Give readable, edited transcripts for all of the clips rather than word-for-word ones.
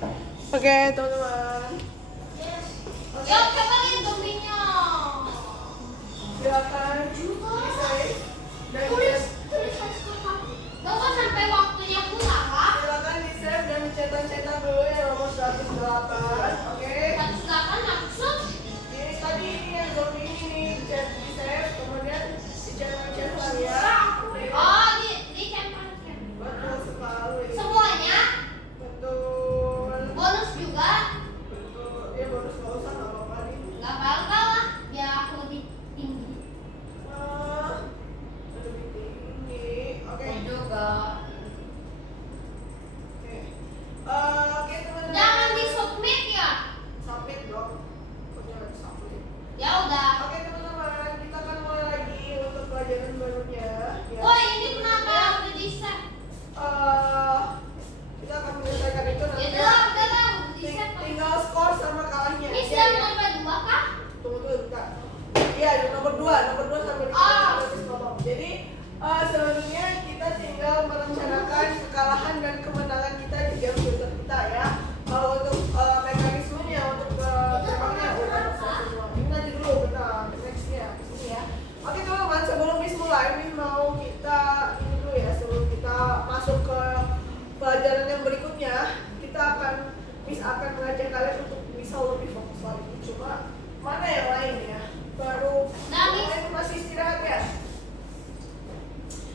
Oke, teman-teman. Ya, coba lihat zombie-nya. Silakan. Tulis Bapak sampai waktunya pulang, Pak. Silakan di-save dan dicetak-cetak dulu yang nomor 108. Oke. 108 maksud? Ini tadi ini yang zombie ini nih, di-save, kemudian dicetak-cetak ya. Oh, di campur. Betul sekali. Semuanya? Betul. Bonus juga? Betul. Ya bonus nggak usah, nggak apa-apa nih. Gak apa-apa lah, biar aku lebih tinggi. Lebih tinggi. Oke. Juga. Oke. Oke teman-teman. Jangan di submit ya? Submit dong. Kok jangan submit? Ya udah. Oke teman-teman, kita akan mulai lagi untuk pelajaran barunya. Ya. Oh, ini kenapa udah di-set? Kita akan menyelesaikan itu nanti. Ya udah lah, di-set. Tinggal skor sama kalahnya. Ini Ya, sudah ya. nomor 2 kah? Tunggu dulu bentar. Iya, nomor 2 sampai di habis ngomong. Jadi selanjutnya kita tinggal merencanakan kekalahan dan kemenangan kita di game shooter kita ya. Kalau untuk mekanismenya untuk terbangnya udah selesai semua. Ini nanti dulu bentar, nextnya sini ya. Oke teman-teman, sebelum Miss mulai, Miss mau kita ini dulu ya, sebelum kita masuk ke pelajaran yang berikutnya, Miss akan mengajak kalian untuk bisa lebih fokus lagi. Cuma mana yang lain ya? Baru Nah, yang lain masih istirahat ya?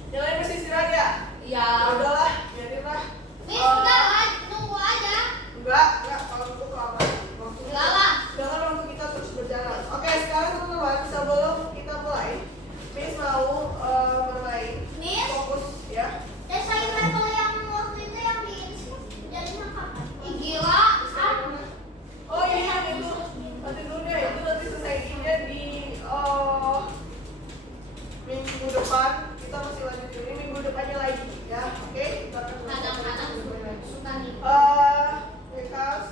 Yang lain masih istirahat ya? Ya. Udahlah, biarinlah. Miss, udah lah, nunggu aja. Enggak, kalau untuk kelamaan. Enggak lah. Jangan waktu kita terus berjalan. Oke, sekarang teman-teman, sebelum kita mulai, Miss mau bermain. Miss? Fokus ya. Saya level yang waktu itu yang di jadinya kapan? Ih, gila. Oh iya, itu nanti dulu deh, itu nanti selesaiinnya di minggu depan. Kita masih lanjut ini minggu depannya lagi ya. Oke, kita akan Kadang-kadang suka gitu. because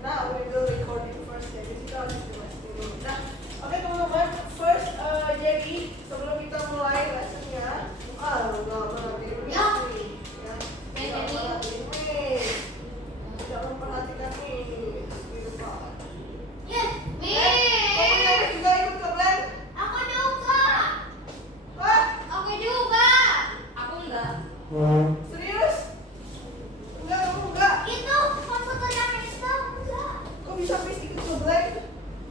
now we will recording first, jadi kita harus jelas dulu. Nah, oke teman-teman, first jadi sebelum kita mulai lessonnya, Ya. jangan perhatikan nih di depan. Yes, Kamu Miss. juga ikut ke blend? Aku juga. Wah, Aku juga. Aku enggak. serius? Enggak, kamu enggak. Itu foto yang itu enggak. Kok bisa Miss ikut ke blend?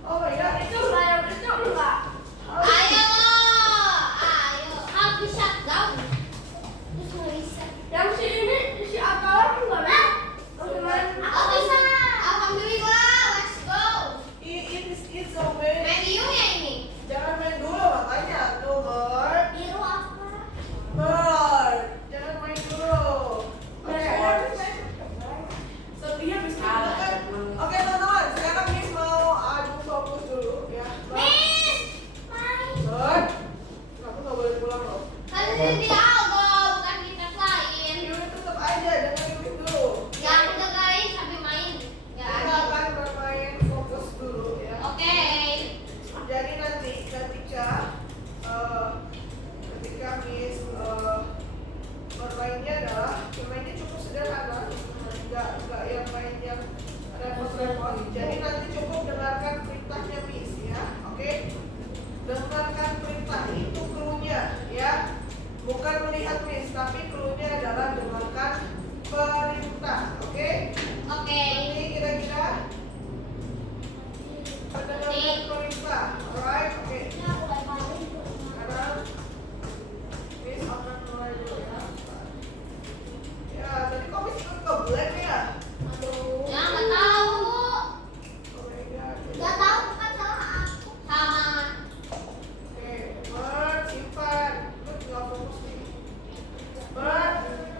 Oh my god, Itu enggak. Ayo. Ayo. Aku shutdown. Terus nggak bisa. Yang si ini si Akalan enggak ada. Aku bisa. Alhamdulillah. Let's go. It's okay. Main biunya ini. Jangan main dulu makanya tuh bird. Biru apa? Bird. Jangan main dulu. Setia bisa kan? Oke teman-teman, sekarang Miss mau adu fokus dulu ya. Miss. Main. Bird, kamu nggak boleh pulang loh. Kan ini di Algo, bukan di tab lain. Yaudah tetap aja, dengerin Miss dulu. Ya aku dengerin sambil main. Ya. Kita akan bermain fokus dulu ya. Oke. Jadi nanti ketika Miss bermainnya adalah bermainnya cukup sederhana, nggak yang main yang repot-repot. Jadi nanti cukup dengarkan perintahnya Miss ya, oke? Dengarkan perintah itu clue-nya ya, bukan melihat Miss, tapi clue-nya adalah dengarkan perintah, oke? Oke. Ini kira-kira dengarkan perintah, alright? Oke. Sekarang Miss akan mulai dulu ya. Ya, tadi kok Miss ikut ke blend ya? Aduh. Ya nggak tahu. Oh my god. Nggak tahu bukan salah aku. Sama. Oke, Bird, simpan. Lu tinggal fokus nih. Bird,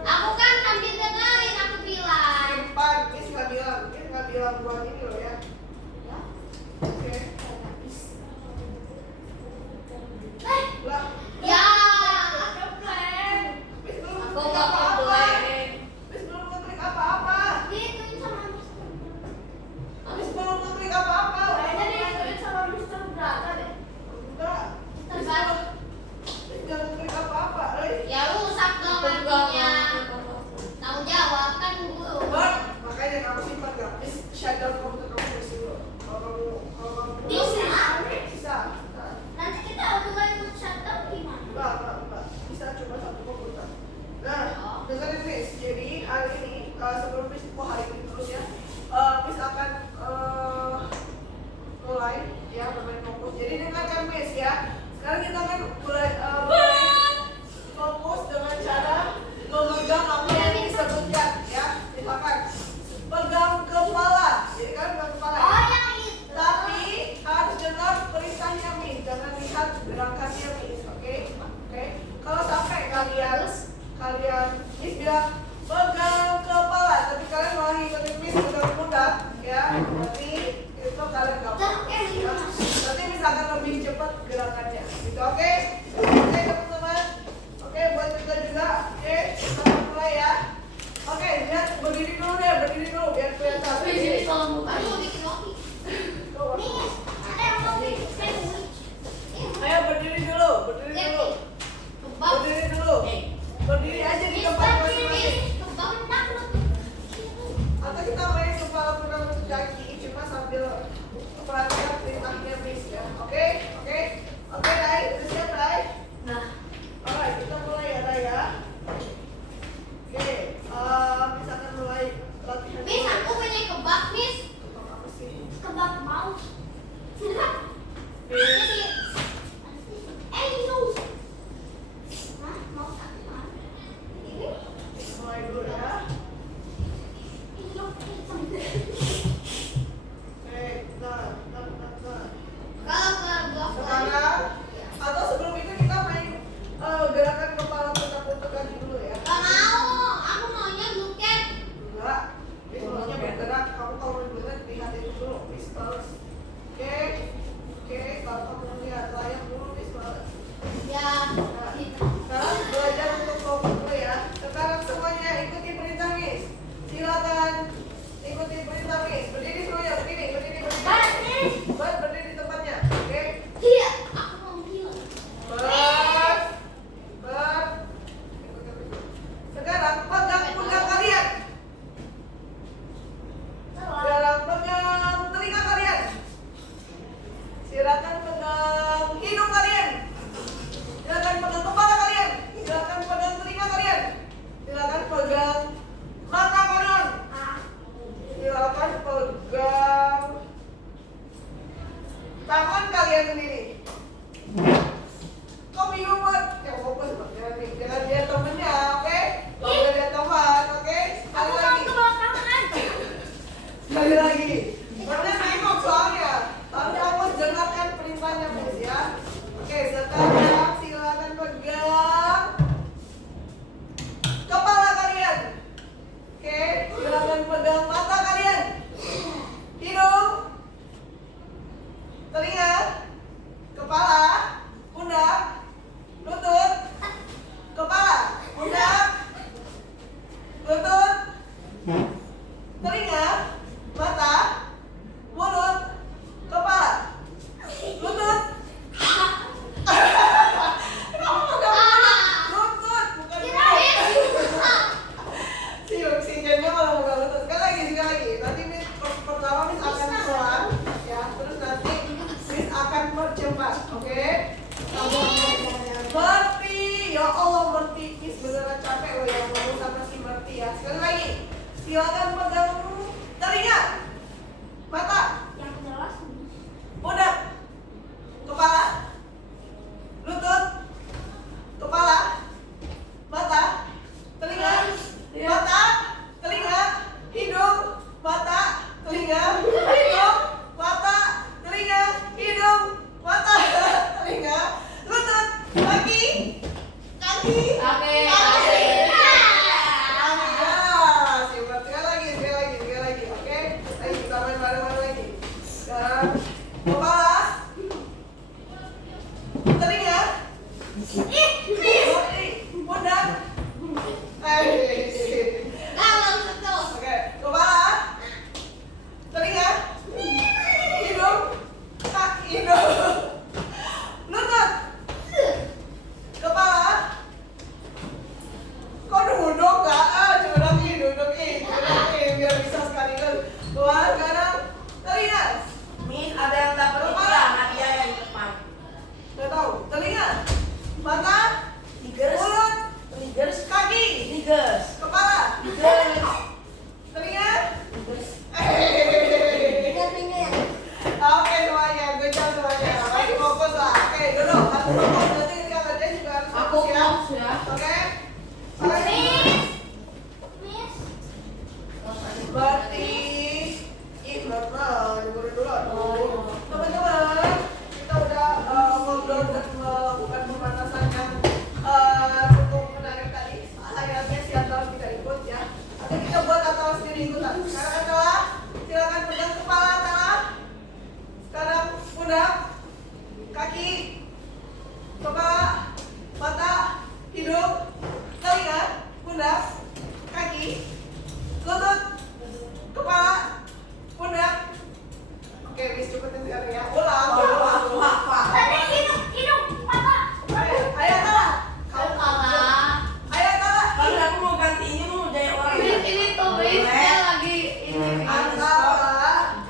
Aku kan sambil dengerin aku bilang. simpan. Miss nggak bilang buat ini loh ya. Oke. Lah, Ya. Miss belum Aku ngeklik nggak apa-apa. boleh. Miss belum ngeklik apa-apa. Diituin sama Miss belum ngeklik apa-apa. Kayaknya diituin sama Mr. Brata deh. Enggak. Miss belum. Miss jangan ngeklik apa-apa, euy. Ya rusak dong nantinya. Tanggung jawab kan guru. Bird, makanya kamu Miss Ipo hari ini terus ya. Miss akan mulai ya bermain fokus. Jadi dengarkan Miss ya. Sekarang kita akan mulai fokus dengan cara memegang apa yang disebutkan ya. Misalkan pegang kepala, jadi kan pegang kepala. Oh, yang itu. Tapi harus dengar perintahnya Miss, jangan lihat gerakannya Miss, oke? Oke. Kalau sampai kalian Miss bilang pegang kepala, tapi kalian malah ngikutin Miss pegang pundak, ya? Berarti itu kalian nggak fokus, ya? Nanti Miss akan lebih cepat gerakannya, gitu, oke? Oke teman-teman, oke buat kita juga, oke? Kita mulai ya. Oke, lihat berdiri dulu biar kelihatan. Jadi kalau bukan Aku mau bikin roti. Miss, ada yang mau bikin sandwich. Ayo berdiri dulu. Kebab. Berdiri aja di Miss, tempat berdiri. masing-masing. Kebab enak. Atau kita main kepala pundak untuk kaki, cuma sambil perhatikan perintahnya Miss ya. Oke, Rai, udah siap Rai? Nah, Alright, kita mulai ya Rai ya. Oke, Miss akan mulai latihan. Miss, aku punya kebab, Miss. Kebab apa sih? Kebab paus. Miss, No. Hah? Mau apa? Ini? mulai dulu ya. Oke, nah. Kalau kebab Sekarang atau sebelum itu kita main gerakan kepala pundak kaki dulu ya. Gak mau, aku maunya buket. Enggak, Miss maunya bergerak. Kamu kalau mau bergerak lihat itu dulu, Miss balas. Oke, kalau kamu lihat layak dulu, Miss balas. Ya. Nah, sekarang belajar untuk fokus dulu ya. Sekarang semuanya ikuti perintah Miss. Silakan ikuti perintah Miss. Berdiri semuanya, berdiri. Berdiri di tempatnya. Oke. Iya, aku mau bilang. Sekarang pegang pundak kalian. Sekarang pegang telinga kalian. Silakan pegang hidung kalian. Silakan pegang kepala kalian. Silakan pegang telinga kalian. Silakan pegang mata kalian. Silakan pegang tangan kalian sendiri. Kok bingung banget? Ya fokus jangan lihat temennya, oke? Kalau udah lihat teman, oke? Aku mau ke belakangan. Sekali lagi. Karena bingung soalnya. Tapi awas dengarkan perintahnya Miss ya. Oke, sekarang silakan pegang kepala kalian. Oke, silakan pegang mata kalian. Hidung, telinga, kepala, pundak, lutut, kepala, pundak, lutut, telinga, mata, mulut, kepala, lutut. Kamu pegang pundak, lutut, bukan si Jennya kalau pegang lutut. Sekali lagi. Nanti Miss pertama Miss akan pelan, ya. Terus nanti Miss akan percepat, oke? Merti, ya Allah Merti, Miss beneran capek loh yang ngomong sama si Merti ya. Sekali lagi, silakan pegang telinga, mata, Yang jelas. pundak, kepala, lutut, kepala, mata, telinga, mata, telinga, hidung, mata, telinga, hidung, mata, telinga, hidung, mata, telinga, lutut, kaki. Oke. Sekali lagi, oke? Ayo kita main bareng-bareng lagi. Sekarang kepala, telinga, kaki, pundak. Kalau betul. Oke, kepala, telinga, hidung, lutut, kepala. Kok duduk nggak? Duduk biar bisa sekali kan. Sekarang telinga, Miss, ada yang dapat hadiah, hadiah yang di depan. nggak tahu. Telinga, mata, Tigers, mulut, tigers, kaki, tigers, kepala, tigers, telinga, berarti dengerin dulu. Teman-teman, kita udah ngobrol dan melakukan pemanasan yang cukup menarik tadi. Akhirnya siapa tidak ikut ya. Nanti kita buat Atala sendiri ikutan. Sekarang Atala, silakan pegang kepala Atala. Sekarang pundak, kaki, kepala, mata, hidung, telinga, pundak, kaki, lutut, kepala, pundak. Oke, bis cepetin sekarang ya. Ulang. Tadi hidung, mata. Ayo Atala. Kepala. Ayo Atala. Kalau aku mau ganti ini mau jadi orang. Ini tulisnya lagi ini. Atala.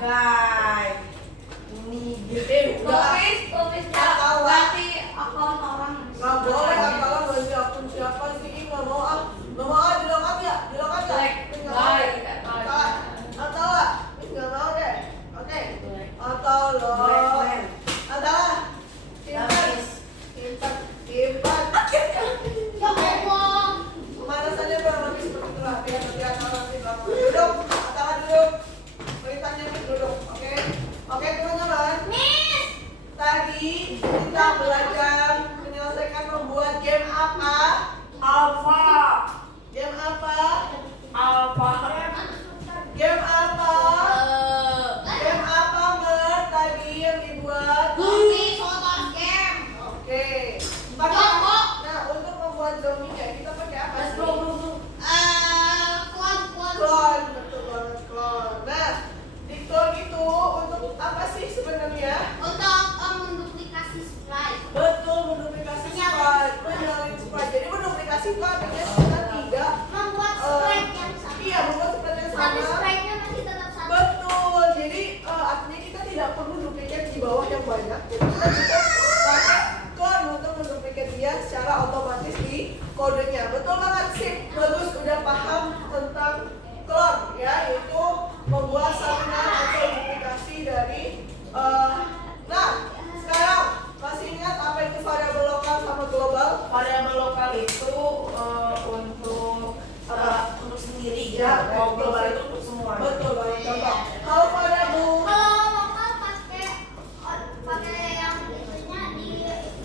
Guys. Ini gitu. Tulisnya ganti akun orang. Nggak boleh Atala ganti akun siapa sih? Nggak mau ah. Nggak mau ah, dilokat ya? Dilokat ya? Nggak mau deh. Atala. Nggak mau deh. Oke. Atala. Atala. Simpan. Ya Allah. Pemanasannya kurang lebih seperti itulah. Biar nanti Atala nanti bangun. Duduk. Atala duduk. Perintahnya duduk. Oke. Oke teman-teman. Miss. Tadi kita belajar menyelesaikan membuat game apa? Alpha. Game apa? Alpha. Game apa? Game apa Mer tadi yang dibuat? Zombie Sotos Game. Oke. Joko. Nah untuk membuat zombie-nya kita pakai apa sih? Klon. Clone, betul banget clone. Nah di clone itu untuk apa sih sebenarnya? Untuk menduplikasi sprite. Betul menduplikasi sprite, menyalin sprite. Jadi menduplikasi itu artinya kita tidak Membuat sprite yang sama. iya membuat sprite yang Tapi sama. sprite-nya masih tetap sama. Betul, jadi artinya kita tidak perlu duplikat di bawah yang banyak. Jadi kita cukup pakai clone untuk menduplikat dia secara otomatis di kodenya. Betul banget sih, bagus udah paham tentang clone ya, yaitu membuat salinan atau duplikasi dari. Nah, sekarang masih ingat apa itu variabel lokal sama global? Variabel lokal itu untuk sendiri Ya, ya. Kalau global itu untuk semua. Betul banget. Contoh, kalau variabel Kalau lokal pakai yang itunya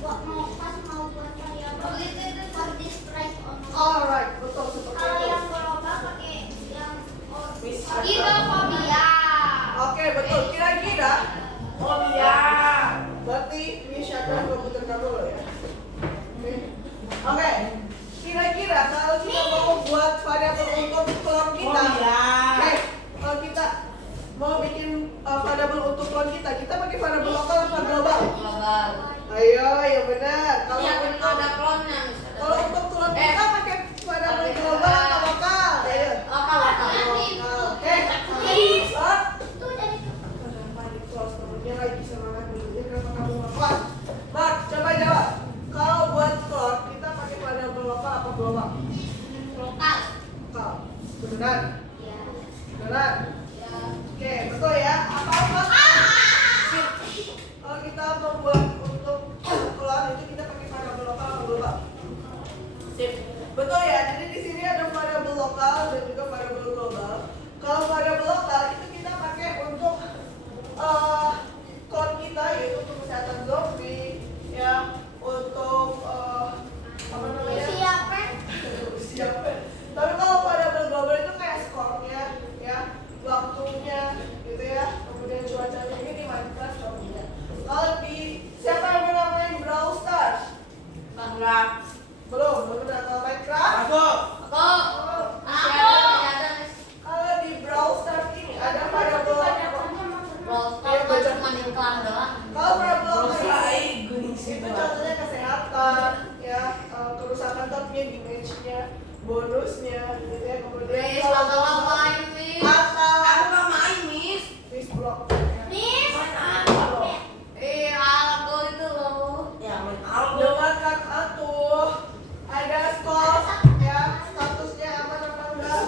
buat mau buat variabel itu for this sprite on. alright, betul seperti Kalau itu. yang global pakai yang Bisa. hidrofobia. Oke, betul. Kira-kira Oh iya. berarti ini shutdown komputer kamu loh ya. Oke. Kira-kira kalau kita mau buat variabel untuk clone kita, Oh iya. kalau kita mau bikin variabel untuk clone kita pakai variabel lokal apa global? Global. Ayo, yang benar. Kalau Iya, untuk ada klonnya. kalau untuk clone kita pakai variabel global atau lokal? Ayo. Lokal. Oke. Start. Itu jadi Kenapa di kelas temennya lagi semangat dulunya kenapa kamu nggak kelas? Mark, coba jawab. Kalau buat clone kita pakai variabel lokal apa global? lokal. Lokal. Benar. Ya. Benar. Ya. Oke, betul ya. Apa? Sip. Kalau kita membuat untuk clone itu kita pakai variabel lokal atau global? Sip. Betul ya. Jadi di sini ada variabel lokal dan juga variabel global. Kalau variabel lokal itu kita pakai untuk clone kita yaitu untuk kesehatan zombie ya, untuk apa namanya? Siapa? Siapa? Tapi kalau variabel global itu kayak skornya ya, waktunya gitu ya, kemudian cuacanya ini di Minecraft contohnya. Kalau di siapa yang pernah main Brawl Stars? Enggak. Belum pernah. Kalau Minecraft? Aku. Kalau di Brawl Stars ini ada variabel kalau variabel lokal itu contohnya kesehatan ya, kerusakan tapi damage-nya, bonusnya gitu ya, kemudian Aku nggak main, Miss. Miss block Main apa loh? Ya main Aldo. dengarkan atuh ada skor ya, statusnya aman apa enggak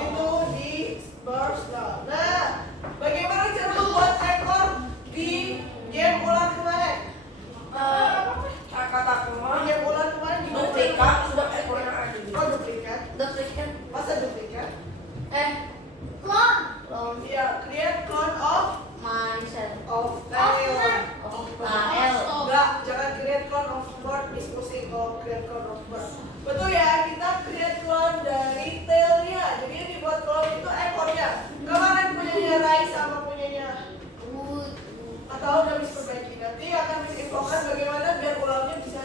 itu di burst. Nah, bagaimana cara membuat rekor di game ular kemarin? Kataku Di mah. game ular kemarin gimana? Duplikat sudah ekornya ada di. Oh duplikat? Masa duplikat? Klon. Iya, create clone of Mindset. lion. Enggak, jangan create clone of bird, Miss pusing kalau create clone of bird. Betul ya, kita create clone dari tailnya. Jadi yang dibuat clone itu ekornya. Kemarin punyanya Rai sama punyanya atau udah Miss perbaiki. Nanti akan Miss infokan bagaimana biar ulangnya bisa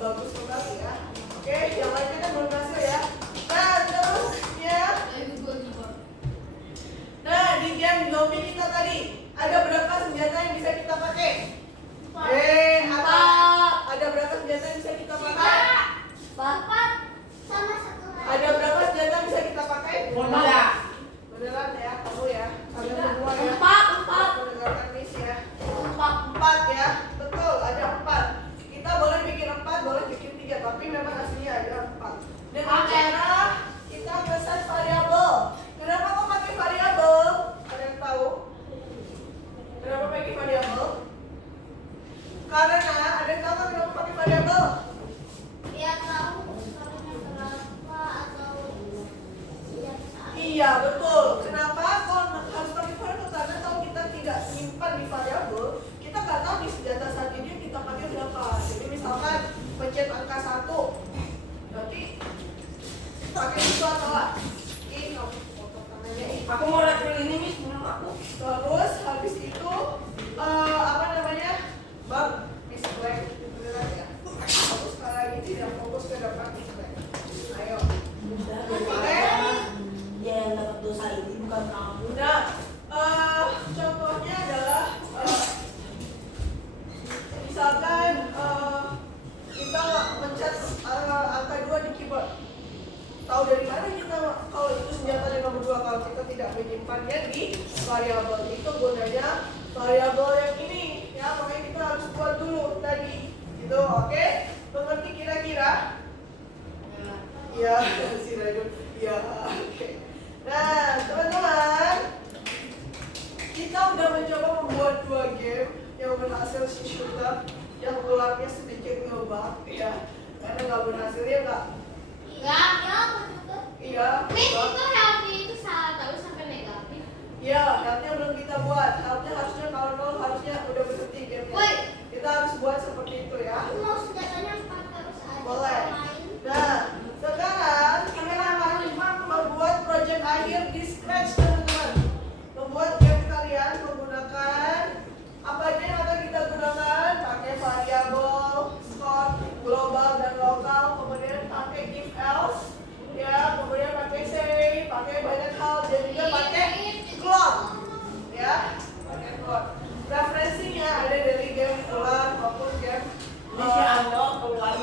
bagus kembali ya. Oke, yang lainnya kan belum hasil ya. Nah, terus ya. Nah, di game zombie kita tadi ada berapa senjata yang bisa kita pakai? Ada berapa senjata yang bisa kita pakai? Bapak sama satu lagi. Ada berapa senjata yang bisa kita pakai? Beneran ya, kamu ya. Kalian berdua ya. Empat. Mendengarkan Miss ya. Empat ya, betul ada 4. Kita boleh bikin 4, boleh bikin 3, tapi memang aslinya ada 4. Dengan cara kita ngeset variabel. Kenapa kok pakai variabel? Ada yang tahu? Kenapa pakai variabel? Karena ada yang tahu kan kenapa pakai variabel? Dia tahu skalanya berapa atau Iya betul. Kenapa kalau harus pakai variabel? Karena kalau kita tidak simpan di variabel, kita nggak tahu di senjata saat ini yang kita pakai berapa. Jadi misalkan pencet angka 1, berarti pakai itu atau enggak? Ini kamu potong tangannya ini. Aku mau lihat ini Miss, menurut aku. Terus habis itu apa namanya? Bang, Miss Black beneran ya. Fokus sekali lagi tidak fokus ke depan Miss Black. Ayo. Oke. Dia yang dapat dosa ini bukan kamu. Nah, contohnya adalah misalkan kita mencet angka 2 di keyboard. Tahu dari mana kita kalau itu senjata yang nomor 2 kalau kita tidak menyimpannya di variabel? Itu gunanya variabel yang ini ya, makanya kita harus buat dulu tadi. Gitu, oke? Mengerti kira-kira? Iya, si Rajun. Iya, oke. Nah, teman-teman, kita udah mencoba membuat 2 game yang berhasil si shooter yang ulangnya sedikit ngebug ya, karena nggak berhasil ya nggak? Iya. Miss itu healthy itu salah tahu sampai negatif. Iya, health-nya belum kita buat. Health-nya harusnya kalau 0 harusnya udah berhenti game. Woi. Kita harus buat seperti itu ya. Aku mau senjatanya 4 terus aja. Boleh. Main. Nah, sekarang kita akan membuat project akhir di Scratch teman-teman. Membuat game kalian menggunakan apa aja yang akan kita gunakan? Pakai variabel, score, global dan lokal, kemudian pakai if else, ya, kemudian pakai say, pakai banyak hal, dan juga pakai cloud, ya, pakai cloud. Referensinya ada dari game keluar maupun game Miss Ando keluar.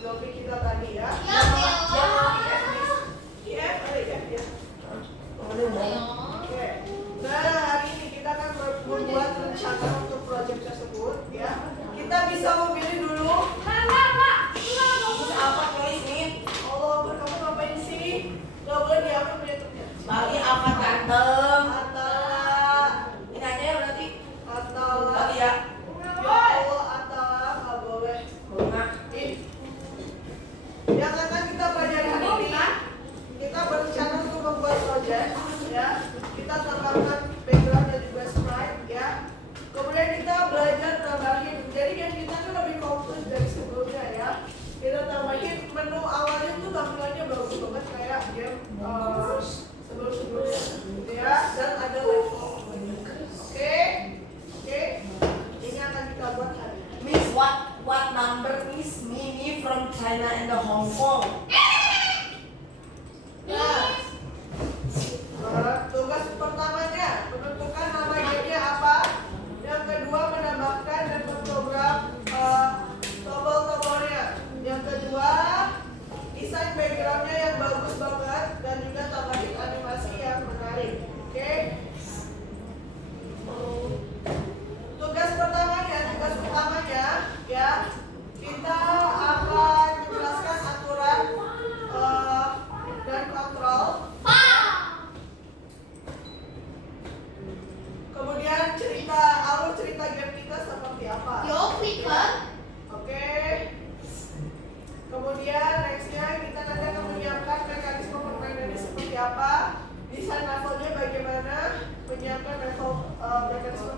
zombie kita tadi ya. Ya, IF ada ya? Ya. Oke. Nah, hari ini kita akan membuat rencana untuk proyek tersebut ya. Kita bisa memilih dulu. Terus apa tulis nih? Allah, kamu ngapain sih? Gak boleh diambil menyetupnya. Bagi apa ganteng? Atala, Ini aja ya berarti. Atala. Bagi ya. Ya Allah, Atala nggak boleh. Bunga. Yang akan kita pelajari hari ini, kita berencana untuk membuat project ya. Kita tambahkan background dan juga sprite ya. Kemudian kita belajar tambahin. Jadi game kita tuh lebih kompleks dari sebelumnya ya. Kita tambahin menu awalnya tuh tampilannya bagus banget kayak game sebelum-sebelumnya gitu ya. Dan ada level. Oke. Ini akan kita buat hari ini. Miss, what number is Mimi from China and the Hong Kong? Nah, tugas pertamanya menentukan nama gamenya apa. Yang kedua menambahkan dan memprogram tombol-tombolnya. Yang kedua desain backgroundnya yang bagus banget dan juga tambahin animasi yang menarik. Oke. Tugas utamanya ya, kita akan menjelaskan aturan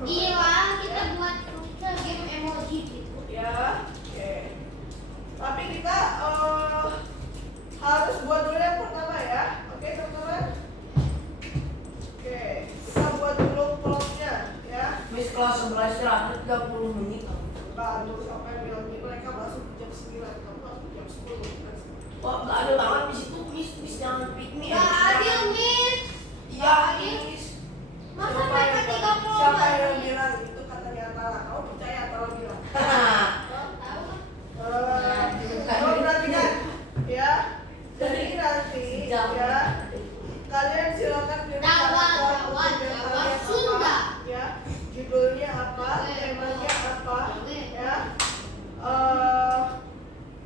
Iya, kita buat game emoji gitu. Ya, oke. Tapi kita harus buat dulu yang pertama ya. Oke, teman-teman. Oke, kita buat dulu plotnya ya. Miss kelas 11 istirahat 30 menit. Baru sampai bilang mereka masuk jam 9, kamu masuk jam 10. Wah, nggak ada tangan di situ, Miss jangan piknik. Gak adil, Miss. Iya, Miss. Masa mereka 30 Siapa yang bilang itu katanya Atala? Kamu percaya Atala bilang? Tahu kan? Kamu perhatikan ya. Jadi nanti ya kalian silakan pilih Jawa Sunda. ya. Judulnya apa? Temanya apa? Ya.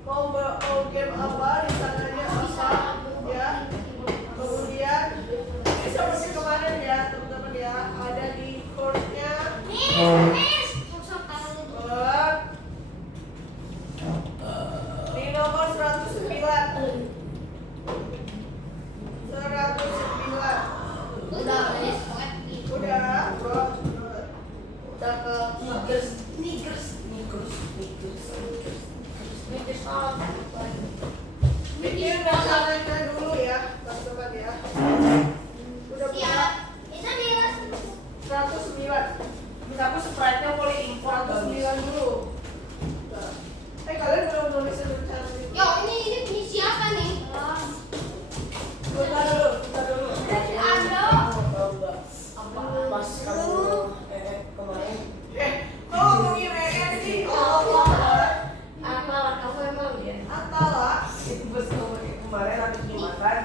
Mau game apa? Rencananya apa? Ya. Kemudian ini seperti kemarin ya teman-teman ya, ada di course-nya Miss. Sosok tahu. Di nomor 109. 109. Udah, Miss. Udah, bro. Udah ke Niggers. Bikin masalahnya dulu ya, teman-teman ya. Udah Siap. buka Itu dia. 109. Miss aku Sprite-nya boleh impor nggak, Miss? 109 dulu. Nah. Kalian belum nulis rencana ini. Yo, ini siapa nih? Bentar dulu. Ando. Tahu nggak? Apa pas kamu kemarin? Kok ngomongin sih? Oh, Apa kamu emang ya? Atala. Itu pas kemarin habis Jumatan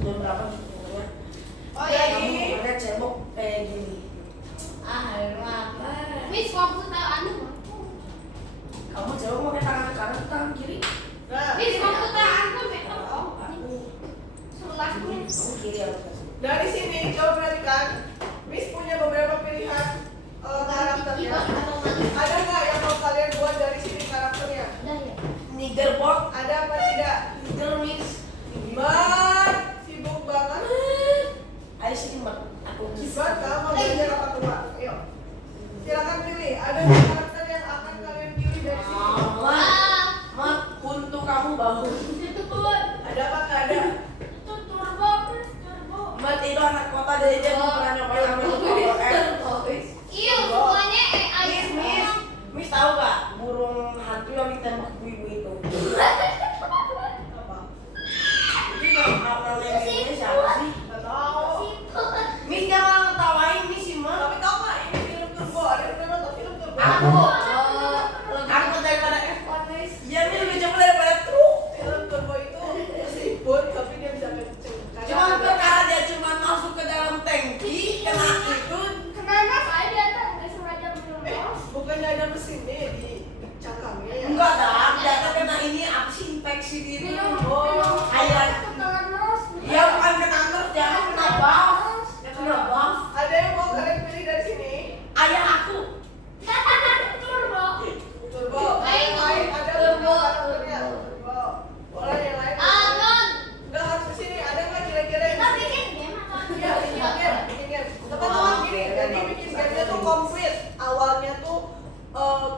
jam berapa sebenarnya? Oh ya, Kamu cebok kayak gini. Miss komputer Anda. Kamu cebok pakai tangan kanan atau tangan kiri? Nah, Miss komputer Anda Aku sebelah Miss. kamu kiri ya Mas. dari sini coba perhatikan. Miss punya beberapa pilihan karakternya. Ada nggak yang mau kalian buat dari sini karakternya? Udah ya. Nigger bot, Ada apa tidak? nigger Miss. Sibuk banget. Ayo sini mbak, aku Kibat kamu mau belajar apa coba? Ayo. Silakan pilih. Ada nggak karakter yang akan kalian pilih dari sini? Mak, untuk kamu bau. Ada apa nggak ada? Mat itu anak kota dari dia belum pernah nyobain namanya Iya, semuanya AI Miss, Miss tahu gak burung hantu yang ditembak ibu itu? Apa? Ini namanya ini siapa sih? Nggak tahu. Miss jangan ngetawain Miss sih Mat. Tapi tahu nggak ini film Turbo? Ada yang pernah nonton film Turbo? Aku daripada F1 Miss. Iya Miss lebih cepat daripada truk. Film Turbo itu meskipun tapi dia bisa kenceng. Cuman perkara dia cuma masuk ke dalam tangki kena itu. Kenapa saya datang nggak sengaja belum? Bukannya ada mesinnya di cangkangnya ya? Enggak dah, dia kena ini apa sih infeksi gitu. Oh, Ayah. Ya bukan kena nerf, jangan kena buff. Ya kena buff. ada yang mau kalian pilih dari sini? Ayah aku. Turbo. Baik. Lain ada Turbo karakternya. Turbo. Boleh yang lain? Nggak harus ke sini. Ada nggak kira-kira yang di sini? Iya, bikin game. Teman-teman gini, jadi bikin game-nya tuh komplit. Awalnya tuh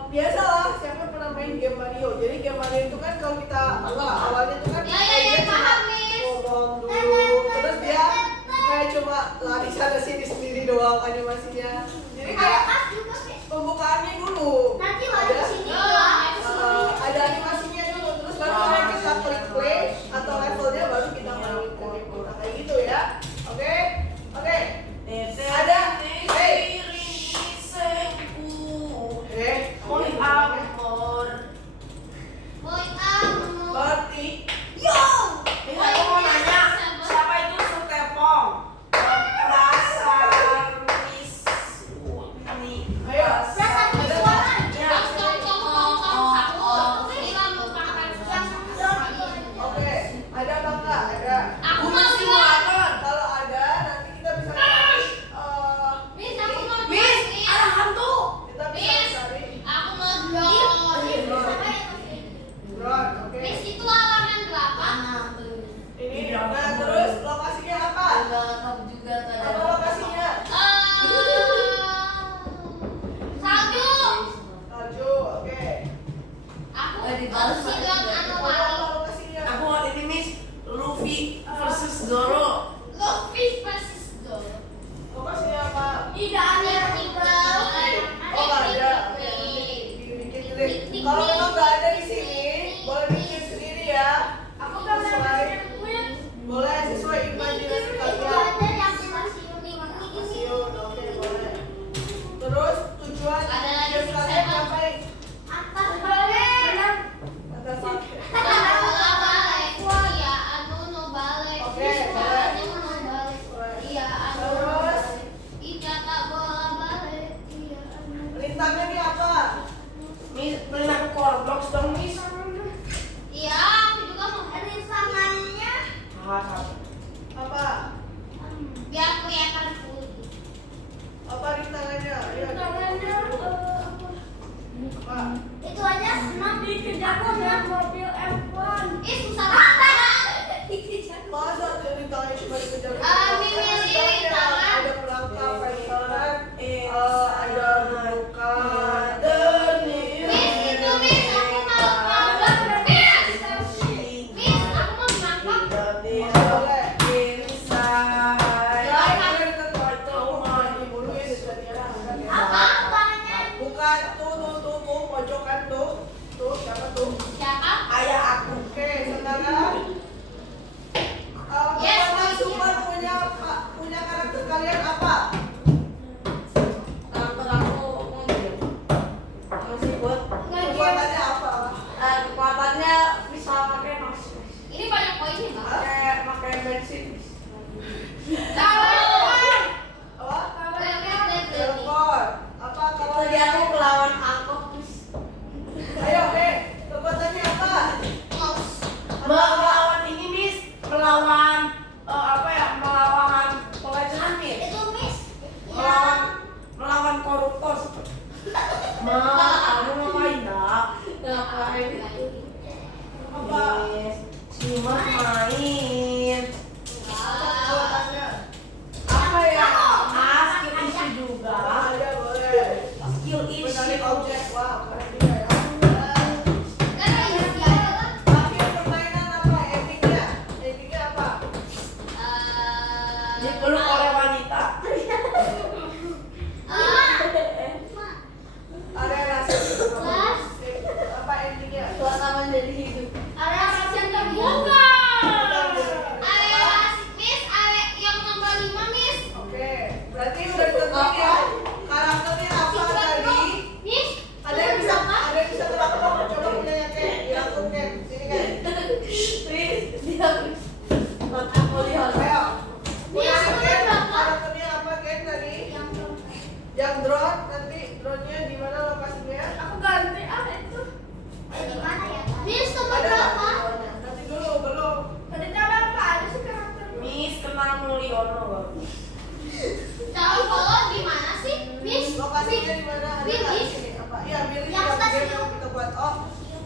biasalah siapa pernah main game Mario. Jadi game Mario itu kan kalau kita awalnya tuh kan dia cuma ngomong dulu, terus dia kayak cuma lari sana sini sendiri doang animasinya. Jadi kayak pembukaannya dulu. Ada animasinya dulu, terus baru kita klik play atau levelnya baru kita main game kita kayak gitu ya. Oke. Ada. Muy amor. Berarti Ini aku mau nanya, siapa itu Sutepong? Perasaan Miss Uni. ayo. Oke.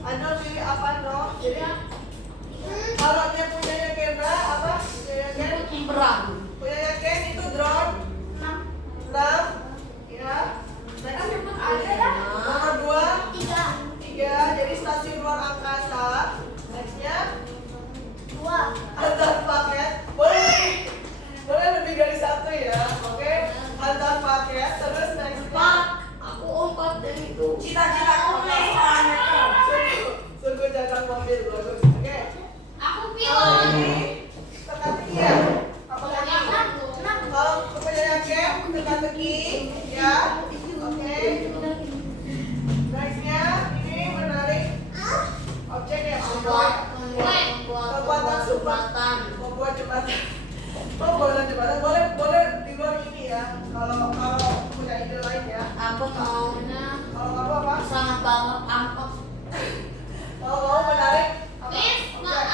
Ando pilih apa Noh? Jadi kalau dia punyanya Kendra apa? Punyanya Ken? Perang. Punyanya Ken itu drone 6 ya. Next nomor 2 3 jadi stasiun luar angkasa. Nextnya antar paket. Boleh lebih dari satu ya. Oke, antar paket. Terus nextnya Aku empat dan itu. Cita-citaku sekolah metro. Sungguh jalan mobil bagus. Oke. Kalau ini teka-teki ya. Apa lagi? Kalau kepunyaan game teka-teki ya. Oke. Nextnya ini menarik objek ya. Kekuatan super. Membuat jembatan. Jembatan boleh di luar ini ya. Kalau punya ide lain ya. Aku maunya Kalau kamu apa? sangat banget angkot. Kalau kamu menarik apa? Miss, Objek.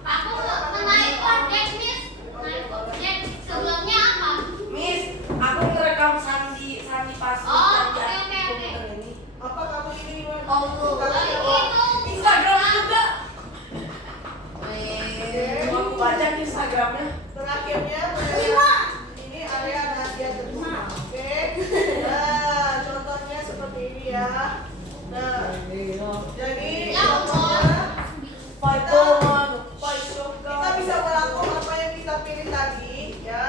aku mau menaik naik objek sebelumnya apa? Miss, aku ngerekam Sandi pas Oh, kerja oke, oke, oke. komputer ini. Apa kamu ini gimana? Oh, Instagram juga. Aku baca di Instagramnya. Terakhirnya ini area rahasia terbuka. Oke. Nah, contohnya seperti ini ya. Nah, jadi contohnya kita bisa merangkum apa yang kita pilih tadi ya.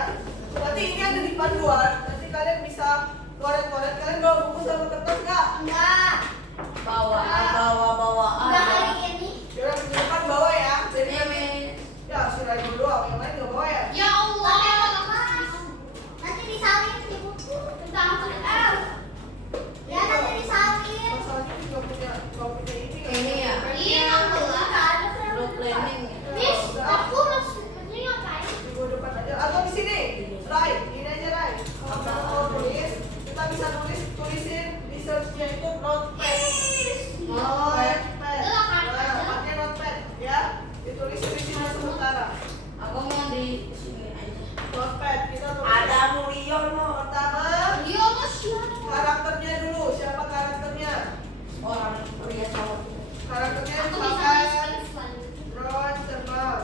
Nanti ini ada di panduan. Nanti kalian bisa coret-coret. Kalian bawa buku sama kertas nggak? Enggak. Bawa Enggak hari ini. Jangan di depan bawa ya. Jadi Ini ya sudah ibu doang. Yang lain nggak bawa ya. Ya Allah. Nanti disalin di buku tentang PNL. Ya nanti disalin. Masalahnya juga punya ini. ya. Iya, enggak. Road planning. Miss, aku maksudnya ngapain? Di buku depan aja atau di sini. Rai, ini aja Rai. Kalau mau tulis, kita bisa tulisin di search-nya itu notepad. Notepad. Nah, pakai notepad ya. Ditulisin di sini sementara. Aku mau di sini aja. Notepad kita tulis. Ada Mulyono. Pertama, Dia mas karakternya dulu. Siapa karakternya? Orang pria cowok. Karakternya aku bisa misalkan nulis. drone terbang.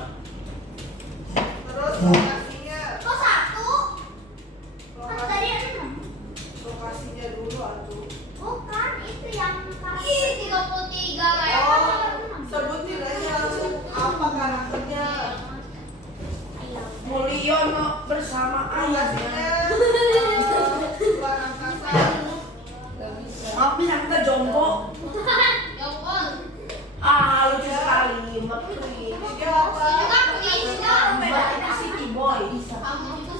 Terus lokasinya. Kok satu? Kan tadi Lokasi, 6. lokasinya dulu atuh. Bukan, itu yang Ih, 33 Oh, level. sebutin aja langsung apa karakternya. Mulyono bersama Lokasinya ayahnya. luar angkasa. Maaf bisa kita jompo. Jongkol. Lucu sekali. Makri. Tiga apa? Itu kan bisa. Itu City Boy. Kamu itu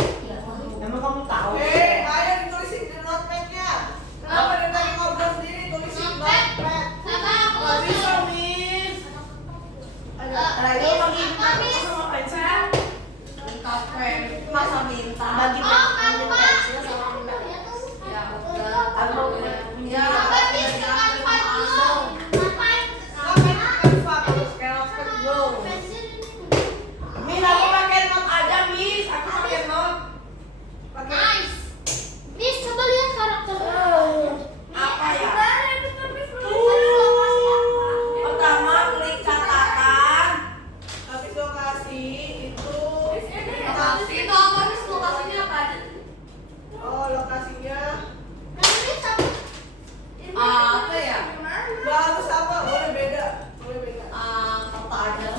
Emang kamu tahu? Ayo ditulisin di notepad-nya. Kenapa dia tadi ngobrol sendiri tulisin Notepad. notepad. Sama aku Gak bisa, Miss. Ayo lagi minta buku sama pensil. Kafe. Masa minta. Bagi pensil sama minta. Ya udah. Aku ya. Sampai bis ke kanvas dulu. Ngapain? Sampai di kanvas. Scalpel bro. Pensil ini. Miss, aku pakai not aja, Miss. Aku pakai not. Pakai Nice. Miss, coba lihat karakter. Apa ya? Lokasi apa? Pertama klik catatan. habis lokasi itu. Itu apa Miss? Lokasinya apa? Oh, lokasinya. Miss, apa? Apa ya? Nggak harus sama, boleh beda. Boleh beda. Kata aja.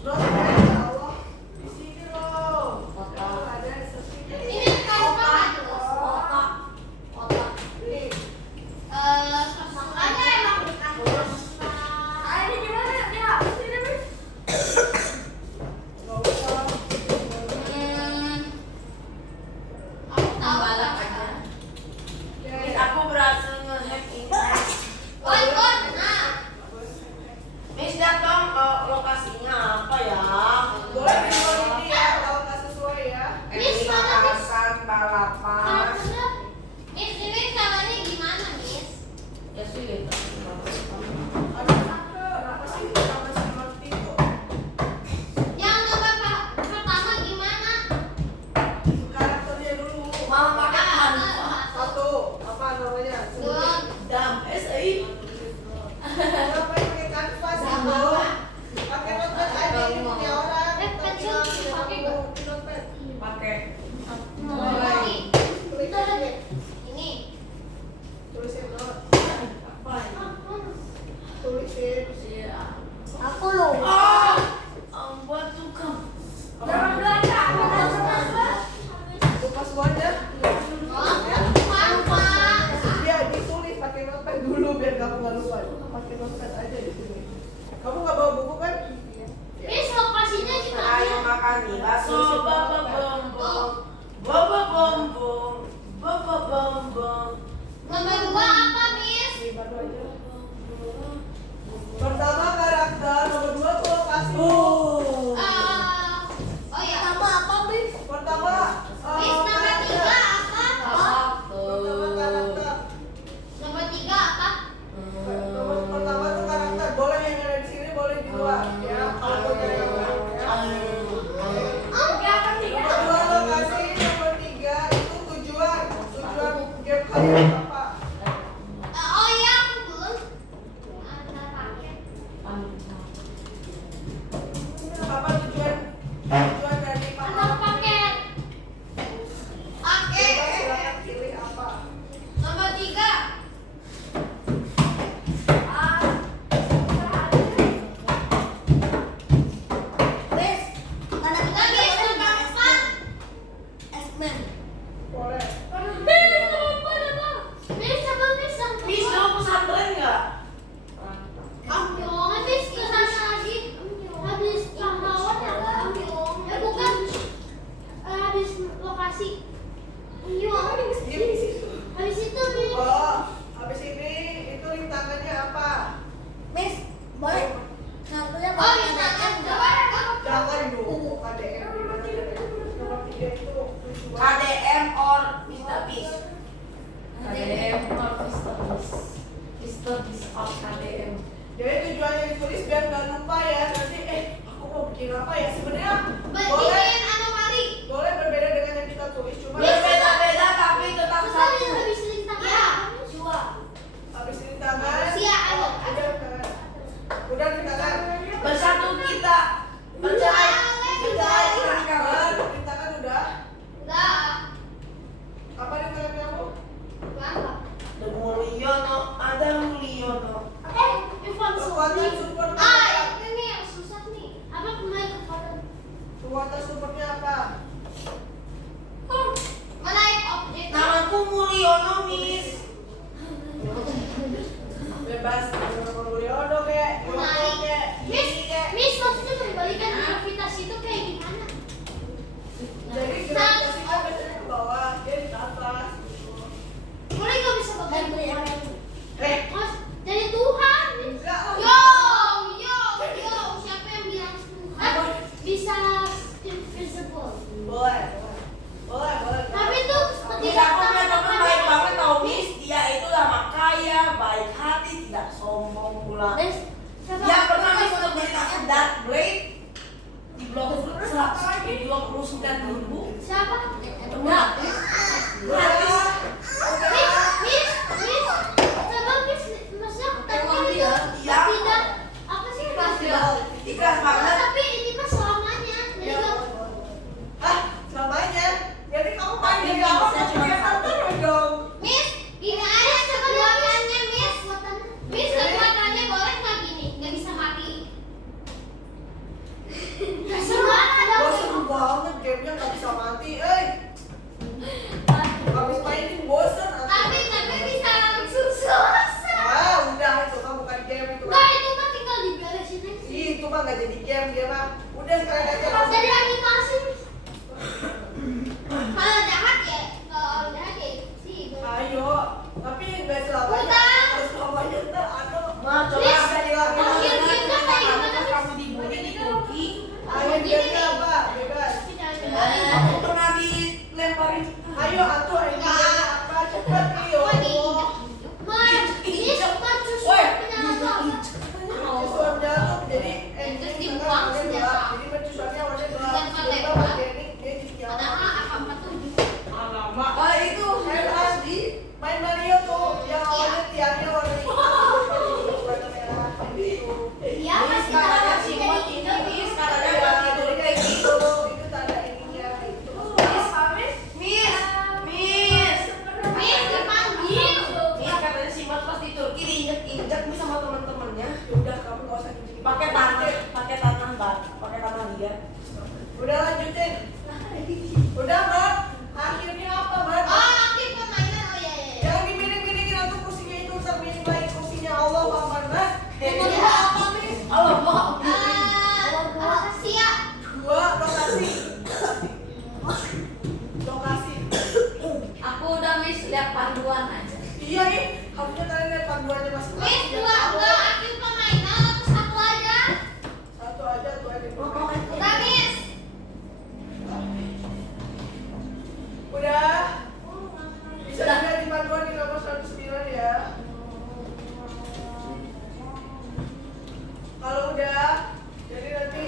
Notepad ya Allah. Di sini loh. Kota. Ada sesuatu. Ini kanvas. Kota. Kota. Nih. Makanya emang di kanvas. Ini gimana ya? Sini Miss. Nggak usah. Apa pakai. Ini. Klik Ini. tulisin dulu. Apa ini? Tulisin. Iya. Aku loh. Ah, buat tukang. Jangan belakang. Buka semuanya. Mama. Ya ditulis pakai notepad dulu biar kamu nggak lupa. Pakai notepad aja di sini. Kamu nggak bawa buku kan? Miss, lokasinya di mana? Ayo makan nih bakso baba bombong. Baba bombong. Baba bombong. Nomor 2 apa, Miss? Di baru aja. Pertama karakter, nomor 2 tuh lokasi. Oh. Oh ya. Nama apa, Miss? Pertama Miss, nomor 3 apa? Pertama karakter. Nomor 3 apa? Nomor pertama tuh karakter. Boleh yang ada di sini, boleh di luar. Ya, kalau punya yang baru ya. Nomor 2 lokasi, nomor 3 itu tujuan. Tujuan game kalian apa? Oh iya, aku belum. Ada paket. Apa tujuan? Tujuan dari Ada mana? paket. Paket. Coba silakan pilih apa. Nomor 3. Miss, Nomor 4. Boleh. Miss, apa Miss? Miss kamu pesantren nggak? Ambyong, habis ke sana lagi. Habis pahlawan ya kan? Ambyong. Bukan. Habis lokasi. Ambyong. Di situ. Habis itu Miss. Oh, habis ini itu rintangannya apa? Miss, boleh? Oh, di sana. Jangan dulu KDM di mana KDM. Nomor 3 itu tujuan. KDM or Mr. Beast? KDM or Mr. Beast? Mr. Beast or KDM? Jadi tujuannya ditulis biar nggak lupa ya. Nanti aku mau bikin apa ya? Sebenarnya boleh Bikin anomali. boleh berbeda dengan yang kita tulis. Cuma Berbeda-beda tapi tetap satu. Habis lintang. Ya. habis rintangan. Manusia, ayo. Udah rintangan. Udah rintangan. Bersatu kita bercerai dengan kawan. Rintangan udah. Udah. Apa rintangan kamu? Berapa? The Mulyono, ada Mulyono. Ivan Kekuatan support. ini yang susah nih. Apa pemain kekuatan? Kekuatan supportnya apa? Menaik objek. Namaku Mulyono, Miss. Bebas. Nomor Mulyono kayak. Menaik. Kayak. Miss, Ini kayak. Miss maksudnya membalikan gravitasi itu kayak gimana? Jadi gravitasi kan biasanya ke bawah, dia di atas. Gitu. Mulai gak bisa bekerja. Mas, jadi Tuhan. Enggak lah. Yo, siapa yang bilang Tuhan bisa invisible? Boleh. Tapi itu Tidak punya teman baik banget tau Miss. Dia itu lama kaya, baik hati, tidak sombong pula. Dia pernah Miss untuk beli aku Dark Blade di blog 129.000. Siapa? Gratis. Gratis. Miss, coba Miss, maksudnya tapi Iya. tidak apa sih Ikhlas banget. tapi ini mah selamanya. Jadi Ya, gak ah, selamanya. Jadi kamu panggil kamu punya kantor dong. Miss, gini aja kekuatannya Miss. Miss kekuatannya boleh nggak gini? Nggak bisa mati. Gimana? Bosan banget gamenya nggak bisa mati, habis mainin bosan. Tapi bisa langsung selesai. Ah, udah itu kan bukan game itu. Nggak, itu mah tinggal diberesin aja. Ih, itu mah nggak jadi game dia mah. Udah sekarang aja. Jadi animasi. Kalau jahat ya, kalau jahat ya sih. Ayo, tapi nggak selamanya. Udah. Harus selamanya ntar aduh. Ma, coba Miss, bisa hilangin. akhir gamenya kayak gimana Miss? kamu dibully di Turki. Ayo gamenya apa? Bebas. Aku pernah dilemparin. Ayo atuh ini gamenya apa? Cepet Rio. Mercusuarnya tuh jadi Terus engine dibuang warnanya senjata. gelap. Jadi mercusuarnya warnanya gelap. Dan Jadi tembak. organik dia jadi nyala. Padahal AK-47. Alamak. Ah, itu Main asli, main Mario tuh yang awalnya tiangnya warna hitam jadi warna merah gitu. Iya, Miss, masih katanya tahu si jadi Mod ini, Miss, katanya Iya, buat tidur jadi kayak kayak gitu. gitu. Itu tanda ininya gitu. Miss, Udah lanjutin. Udah, Bang. Akhirnya apa, Bang? akhir permainan. Oh iya. Jangan dimiring-miringin atau kursinya itu termiring lagi kursinya. Allah Akbar, Bang. Iya, apa nih? Allah Bang. Rahasia. 2 lokasi. Lokasi. Aku udah miss lihat panduan aja. Iya nih, harusnya kalian lihat panduannya masing-masing. Miss, Ya, dua tahu. enggak akhir permainan atau satu aja? Satu aja, tuh aja. Udah, Miss. Udah. Bisa Udah. dilihat di panduan di nomor 109 ya. Kalau udah, jadi nanti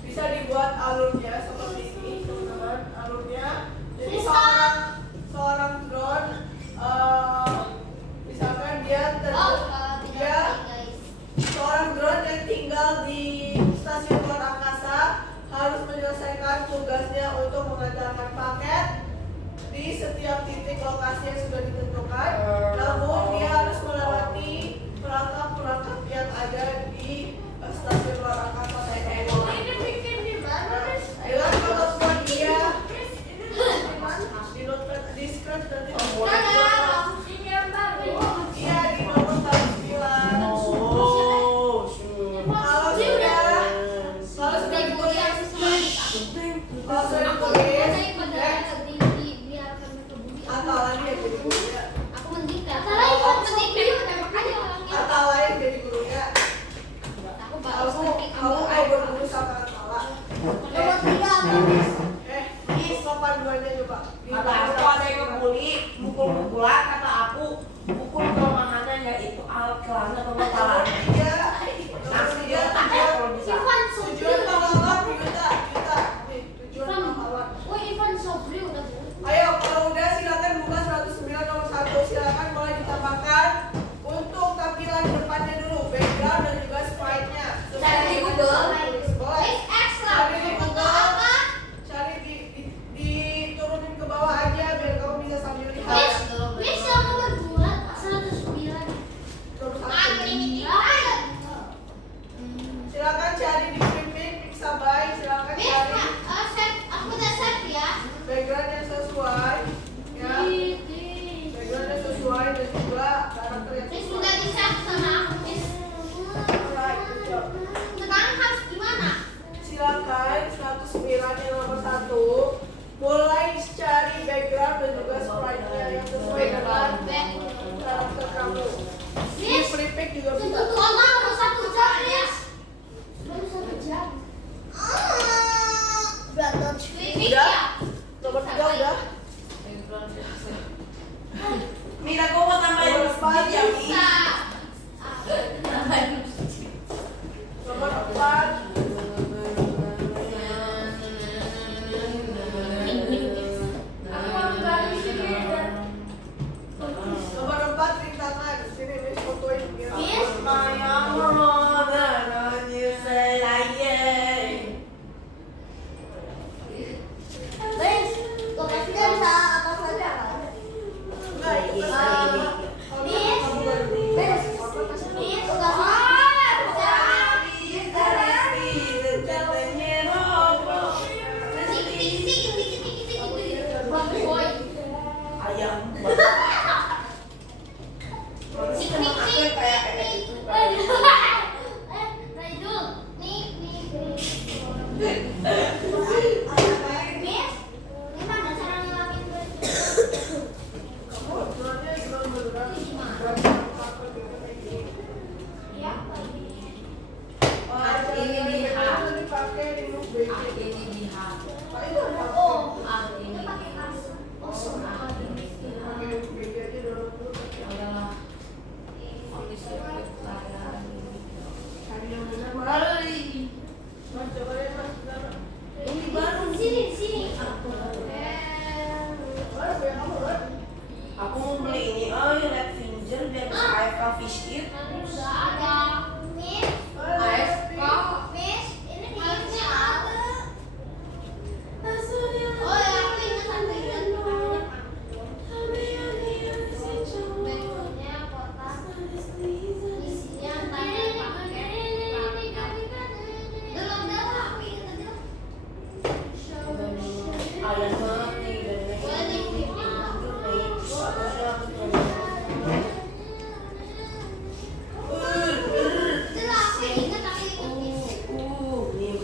bisa dibuat alurnya seperti ini, teman-teman. Alurnya, jadi Bisa. seorang drone, misalkan dia Oh, dia tidak guys. seorang drone yang tinggal di stasiun luar angkasa harus menyelesaikan tugasnya untuk mengantarkan paket di setiap titik lokasi yang sudah ditentukan. Namun dia harus melewati perangkap-perangkap yang ada di stasiun luar angkasa tersebut. Bikin di mana, Miss? Dengan kemampuan dia di notepad di scratch nanti iya di nomor 109. Kalau sudah ditulis, kalau sudah ditulis, hafalan dia jadi mudah. Aku mending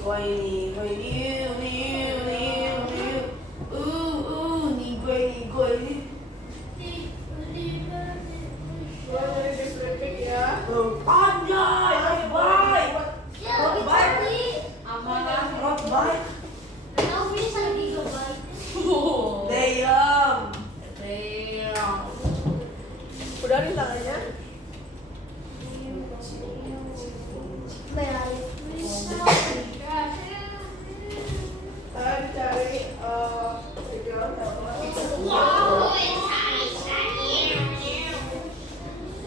gue ini. Nih gue ini. Gua dari dislipik ya. Anjay, ayo bye. Ya, lebih cantik. Amanah, road bike. Tahu bisa 3 byte. Damn. Udah nih tangannya. Baik. Cari background apa?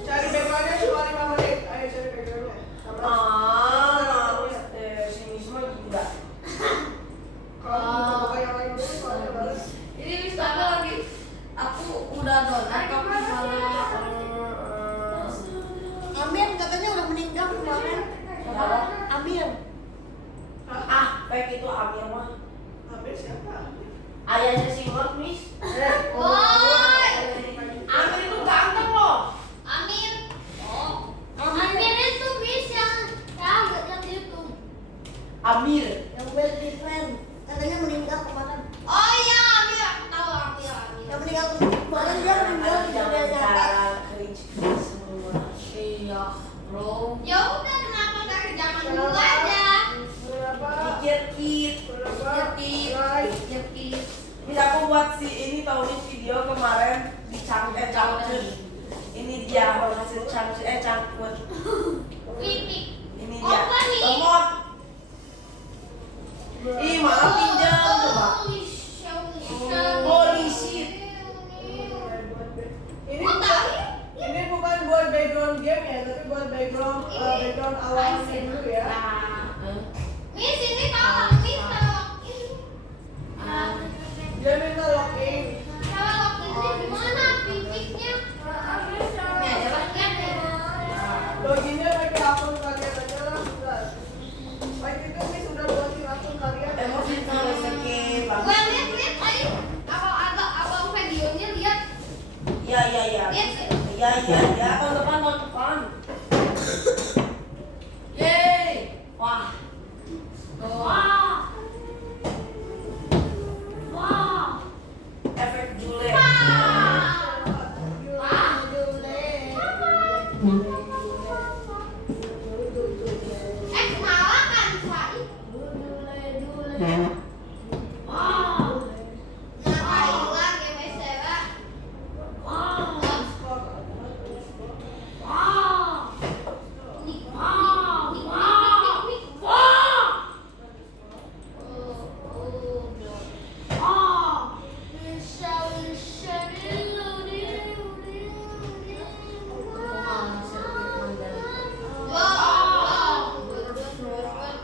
Cari backgroundnya cuma 5 menit. Ayo cari backgroundnya. Sini semua juga. Kalau buka yang lain dulu soalnya balas. Ini bisa lagi. Aku udah donat tapi malah Amir katanya udah meninggal kemarin. Amir. baik itu Amir mah. Amir siapa? Ayahnya si Mark, Miss. Woi. Amir itu ganteng loh. Amir. Oh. Amir itu bisa yang itu. Amir. Yang well defend. Katanya meninggal kemarin. Oh iya, Amir. Aku tahu Amir. Yang meninggal kemarin dia meninggal di dunia nyata. Semua. Iya, bro. Ya udah, kenapa nggak ke zaman dulu aja? Berapa? Dikit. Berapa? Dikit. Bisa aku buat si ini tahu nih video kemarin di cangkut. Ini dia hasil cangkut. Pipik. Ini dia. Apa nih? Lemot. Ih, malah pinjam coba. Holy shit. Ini Kok tahu? ini bukan buat background game ya, tapi buat background awal dulu ya. Miss, ini kalau Miss kalau ini. Dia minta login. Kalau ini gimana pipiknya? Ini aja lah. Loginnya pakai akun kalian aja lah, sudah. Baik itu Miss sudah buatin akun kalian. Emosi terus sakit Gue banget. lihat ayo. Awal videonya lihat. Iya. Lihat sih. Iya. Tahun depan. Yeay. Wah. Wah. Wah. Efek Jule. Kenalan kan, Pak? Wow. Ngapain lagi, Mas Eva? Wow. Wow. Nik.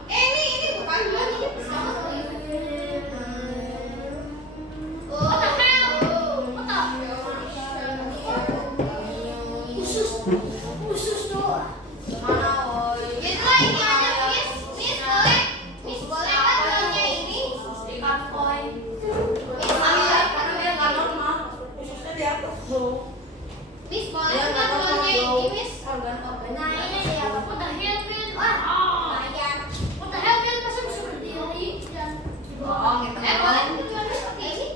Ini bukan buat ini pesawat. What the hell? What the? Usus doang. Mana woi? Gitu lah ini aja, Miss boleh kan belinya ini? Ikan koi. Miss boleh. Karena dia nggak normal. Khususnya di atas. Miss boleh Dia kan nggak normal, belinya bro. ini, Miss? Organ organnya. Nah ini dia, what the hell, man? Bayar. What the hell, man? Masa bisa berdiri dan Bohong gitu. boleh juga seperti ini.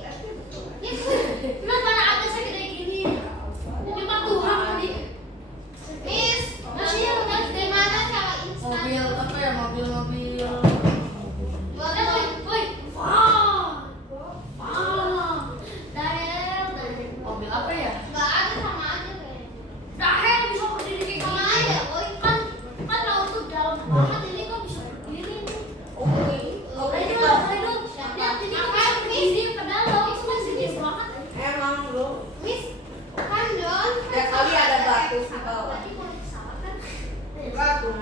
Miss, lihat mana ada segede gini. Ini mah Tuhan tadi. Miss, masih lihat di mana cara instan? Mobil apa ya? Mobil. Boleh, woi. Wow. Dahel. Mobil apa ya? Nggak ada, sama aja kayaknya. Dahel bisa berdiri kayak gini aja, boy. Kan laut tuh dalam banget, ini kok bisa berdiri nih. Ayo, lihat ini kok bisa berdiri, padahal laut tuh masih di banget. Emang bro. Miss, kan Don. Ya kali ada batu di bawah. Tadi mau pesawat kan? Enggak tuh.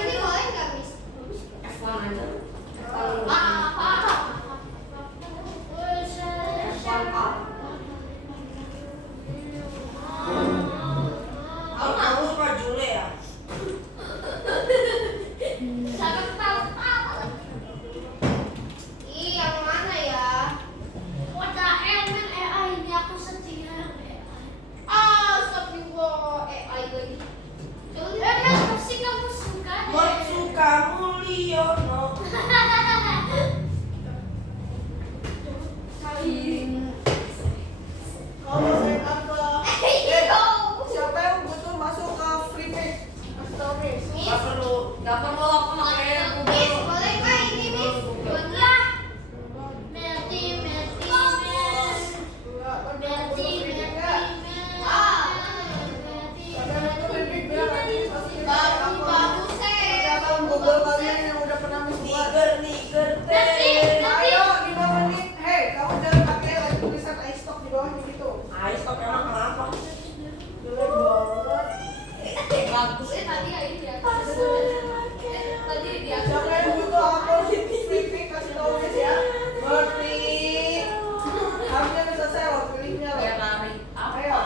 Ini Mulyono. Kalau saya apa? Siapa yang butuh masuk ke free pick? Kasih tahu Miss. Gak perlu aku pakai Miss, Google. boleh kah ini, Miss? Iya. Melty, Melty, Miss. Enggak, kan dia Melty, butuh free pick Melty, enggak? Melty. Siapa yang butuh free pick biar nanti masukin ke akun. Bagus, Pakai akun Google kalian yang udah pernah Miss buat. Niger Nanti. Ayo 5 menit. Hei, kamu jangan pakai lagi tulisan iStock di bawah gitu. Ais kok emang kenapa? Jelek banget. Bagus. Tadi ya ini ya. Tadi dia. Siapa yang butuh akun free pick kasih tahu Miss ya. Berarti hamnya udah selesai loh, pilihnya Ya loh. lari. Ayo.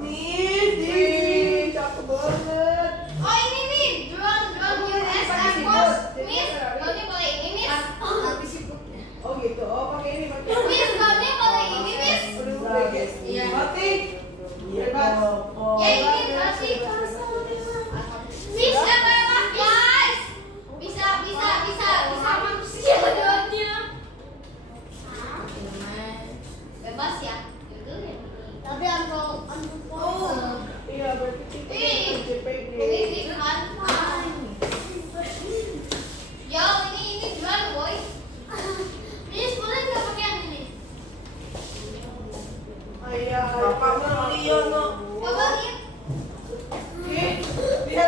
Nih, cakep banget. Oh ini nih, drone US Air Force. Miss, drone boleh ini, Miss. Nanti siputnya. Oh gitu. Oh pakai ini pakai. Miss, drone boleh ini, Miss. Iya. Mati. Bebas. Ya ini kasih. Miss, apa guys? Bisa manusia drone-nya. Bebas ya. Tapi Iya berarti kita Ih. JPG. ini kan. Yo, ini drone, boy. Miss, boleh nggak pakai yang ini? Ayah. Bapak Mulyono. Coba lihat.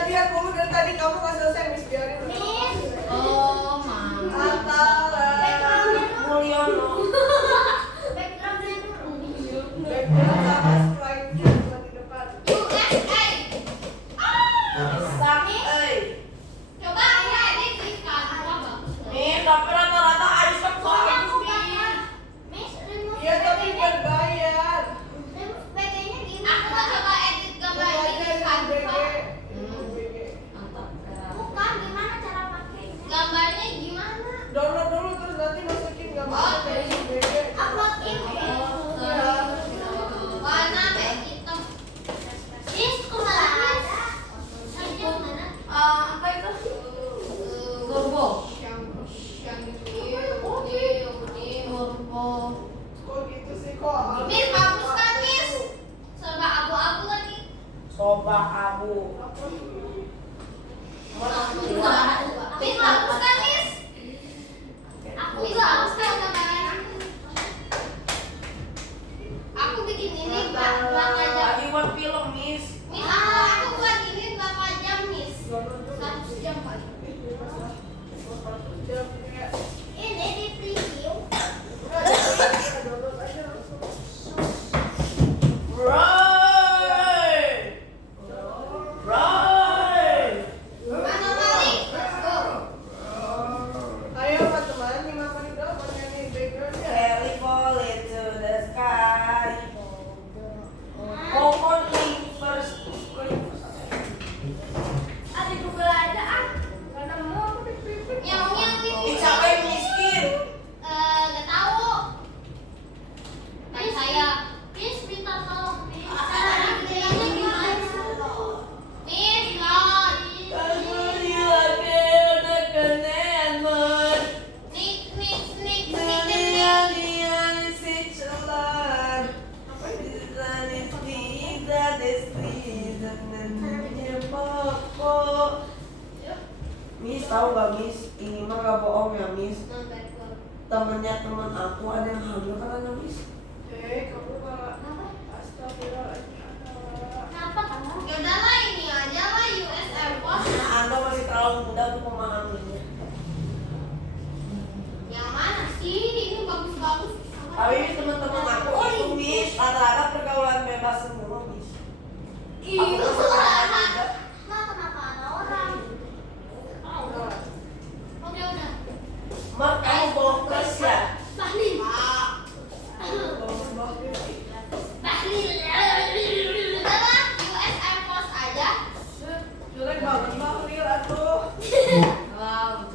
Lihat dulu dari tadi kamu nggak selesai Miss biarin. Miss. Oh, mama. Antara Mulyono. Background-nya dulu. background sama slide-nya buat di depan. USA. Sami. Coba ya ini kan bagus. Nih, tapi rata-rata Ais kan bagus nih. Miss, remove Iya tapi background-nya. berbayar. Remove background-nya gimana? Aku mau coba edit gambar Buka ini aja di yang BG. Canva. BG. Mantap. Bukan, gimana cara pakainya? Gambarnya gimana? Download dulu terus nanti masukin gambar Oh, dari BG. Upload ini. Iya. Warna kayak hitam. Miss, kemana? Saja mana? Apa itu? Turbo. Turbo. Kok gitu sih kok? Miss, bagus kan, Miss? Serba abu-abu lagi. Coba abu. Miss, bagus kan, Miss? Aku bagus kan gambarnya? Aku bikin ini berapa jam? Lagi buat film, Miss. Miss, aku buat ini berapa jam, Miss? 100 jam kali. Ini di preview. Right. Right. Mana balik? Let's go. Ayo teman-teman, 5 menit dong buat nyanyi backgroundnya. Kelly fall into the sky. Pokoknya first. Ada Google aja ah. Karena mau aku di preview. Yang Ini siapa yang miskin? nggak tahu. Kayak saya. Miss minta tolong. Miss. Cara bikinnya gimana? Miss, nggak. Miss tahu gak Miss? Ini mah gak bohong ya Miss. Temennya teman aku ada yang hamil katanya Miss. Kamu malah astagfirullahaladzim. Kenapa? Ya udahlah ini aja lah US Air Force. Nah, Anda masih terlalu muda untuk memahaminya. Yang mana sih? Ini bagus-bagus. Tapi teman-teman aku itu Miss rata-rata pergaulan bebas semua Miss. Aku tuh sekarang juga. Nah, kenapa ada orang? Oke udah. Mak kamu bonkes ya? Tahlil. Tahlil. Udahlah, US Air Force aja. Jelek banget Bahlil atuh. Wow.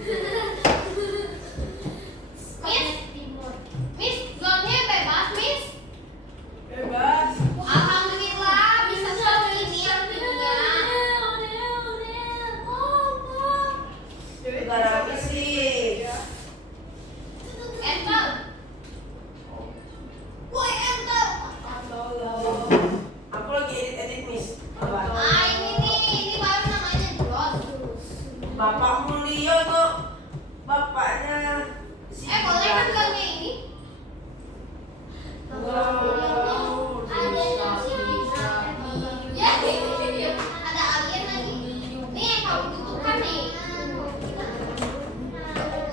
Miss, zone-nya bebas, Miss. Bebas. Alhamdulillah bisa seperti ini artinya. Bapak Mulyo tuh bapaknya si boleh kan kami ini? Wow. Ada nasi ya, ada alien lagi. Nih yang kamu butuhkan nih.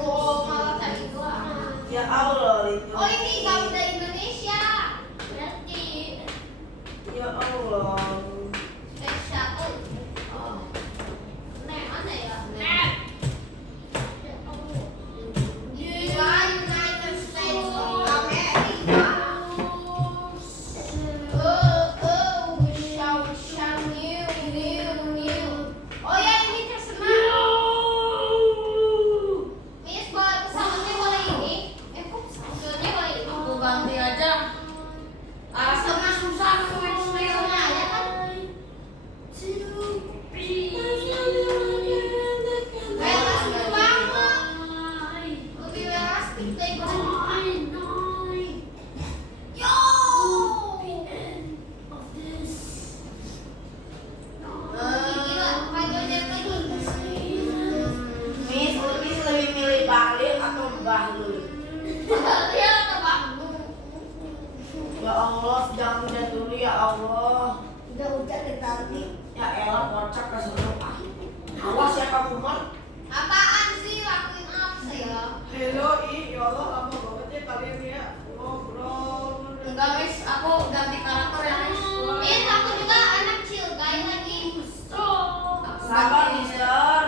Oh, malah cari gua. Ya Allah itu. Oh, ini garuda Indonesia. Berarti Ya Allah. spesial. Oh. Nih, mana ya? Nih. United States of America. Oh ya, ini tersenang. Miss, boleh pesawatnya boleh ini? Kok pesawatnya boleh ini? Aku ganti aja. Sama susah spesialnya ya kan? Elastik banget. Lebih elastik daripada Yo! Gila, panjangnya lagi. Miss lebih milih Bahlil atau Bahlul? Dia tebak. Ya Allah, jangan dulu ya Allah. Udah nanti. Ya elah kocak keseru ah. Awas ya kamu Mar. Apaan sih lakuin apa saya? Hello, ya Allah lama banget ya kalian ya ngobrol. Enggak Miss, aku ganti karakter ya Miss. Miss, aku juga anak chill guys lagi. Sabar Mister.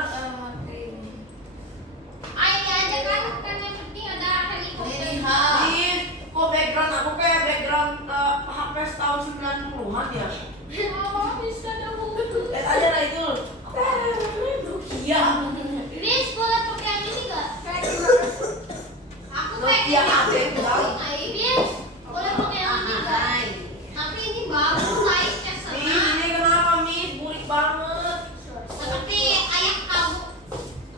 Ayo aja kan yang penting ada helikopter. Miss, kok background aku kayak background HP tahun 90-an ya? Lihat aja lah itu. Nokia. Miss, boleh pakai yang ini nggak? Aku Nokia HP bang. Miss, boleh pakai yang ini nggak? Tapi ini bagus, size-nya Miss, senang. ini kenapa Miss? Burik banget. Seperti ayah kamu.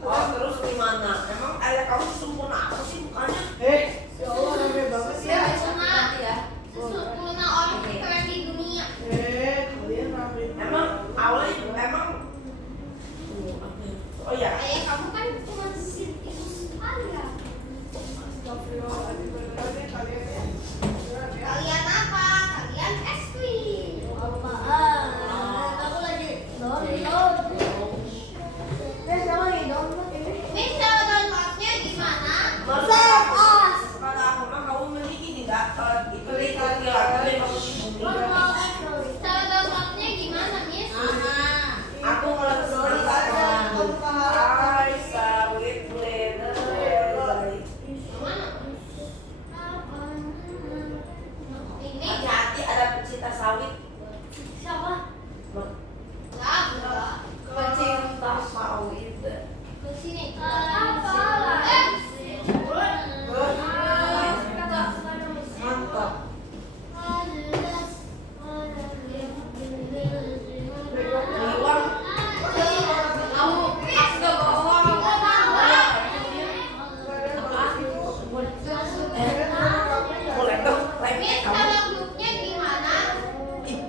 Wah, terus gimana? Emang ayah kamu sempurna apa sih mukanya? Ya Allah rame banget ya. Sempurna orang keren di dunia. Kalian rame. Emang awalnya emang oh ya. Ayah kamu kan cuma itu sekali ya. Astagfirullahaladzim, beneran ya kalian ya. Beneran ya. Kalian apa? Kalian es krim. Apaan? Aku lagi download. Miss, cara downloadnya gimana? Kata aku mah kamu mending ini enggak itu lagi kamu sibuk. Cara downloadnya gimana, Miss? Aku malah Download aja, kamu keharap. Hai, sawit blender. Mana? Ini Hati-hati ada pecinta sawit. siapa? Enggak. Pecinta sawit. Ke sini. Mantap. Iwan, kamu aku bawa boleh dong, live Miss, kamu. cara grupnya gimana? Miss,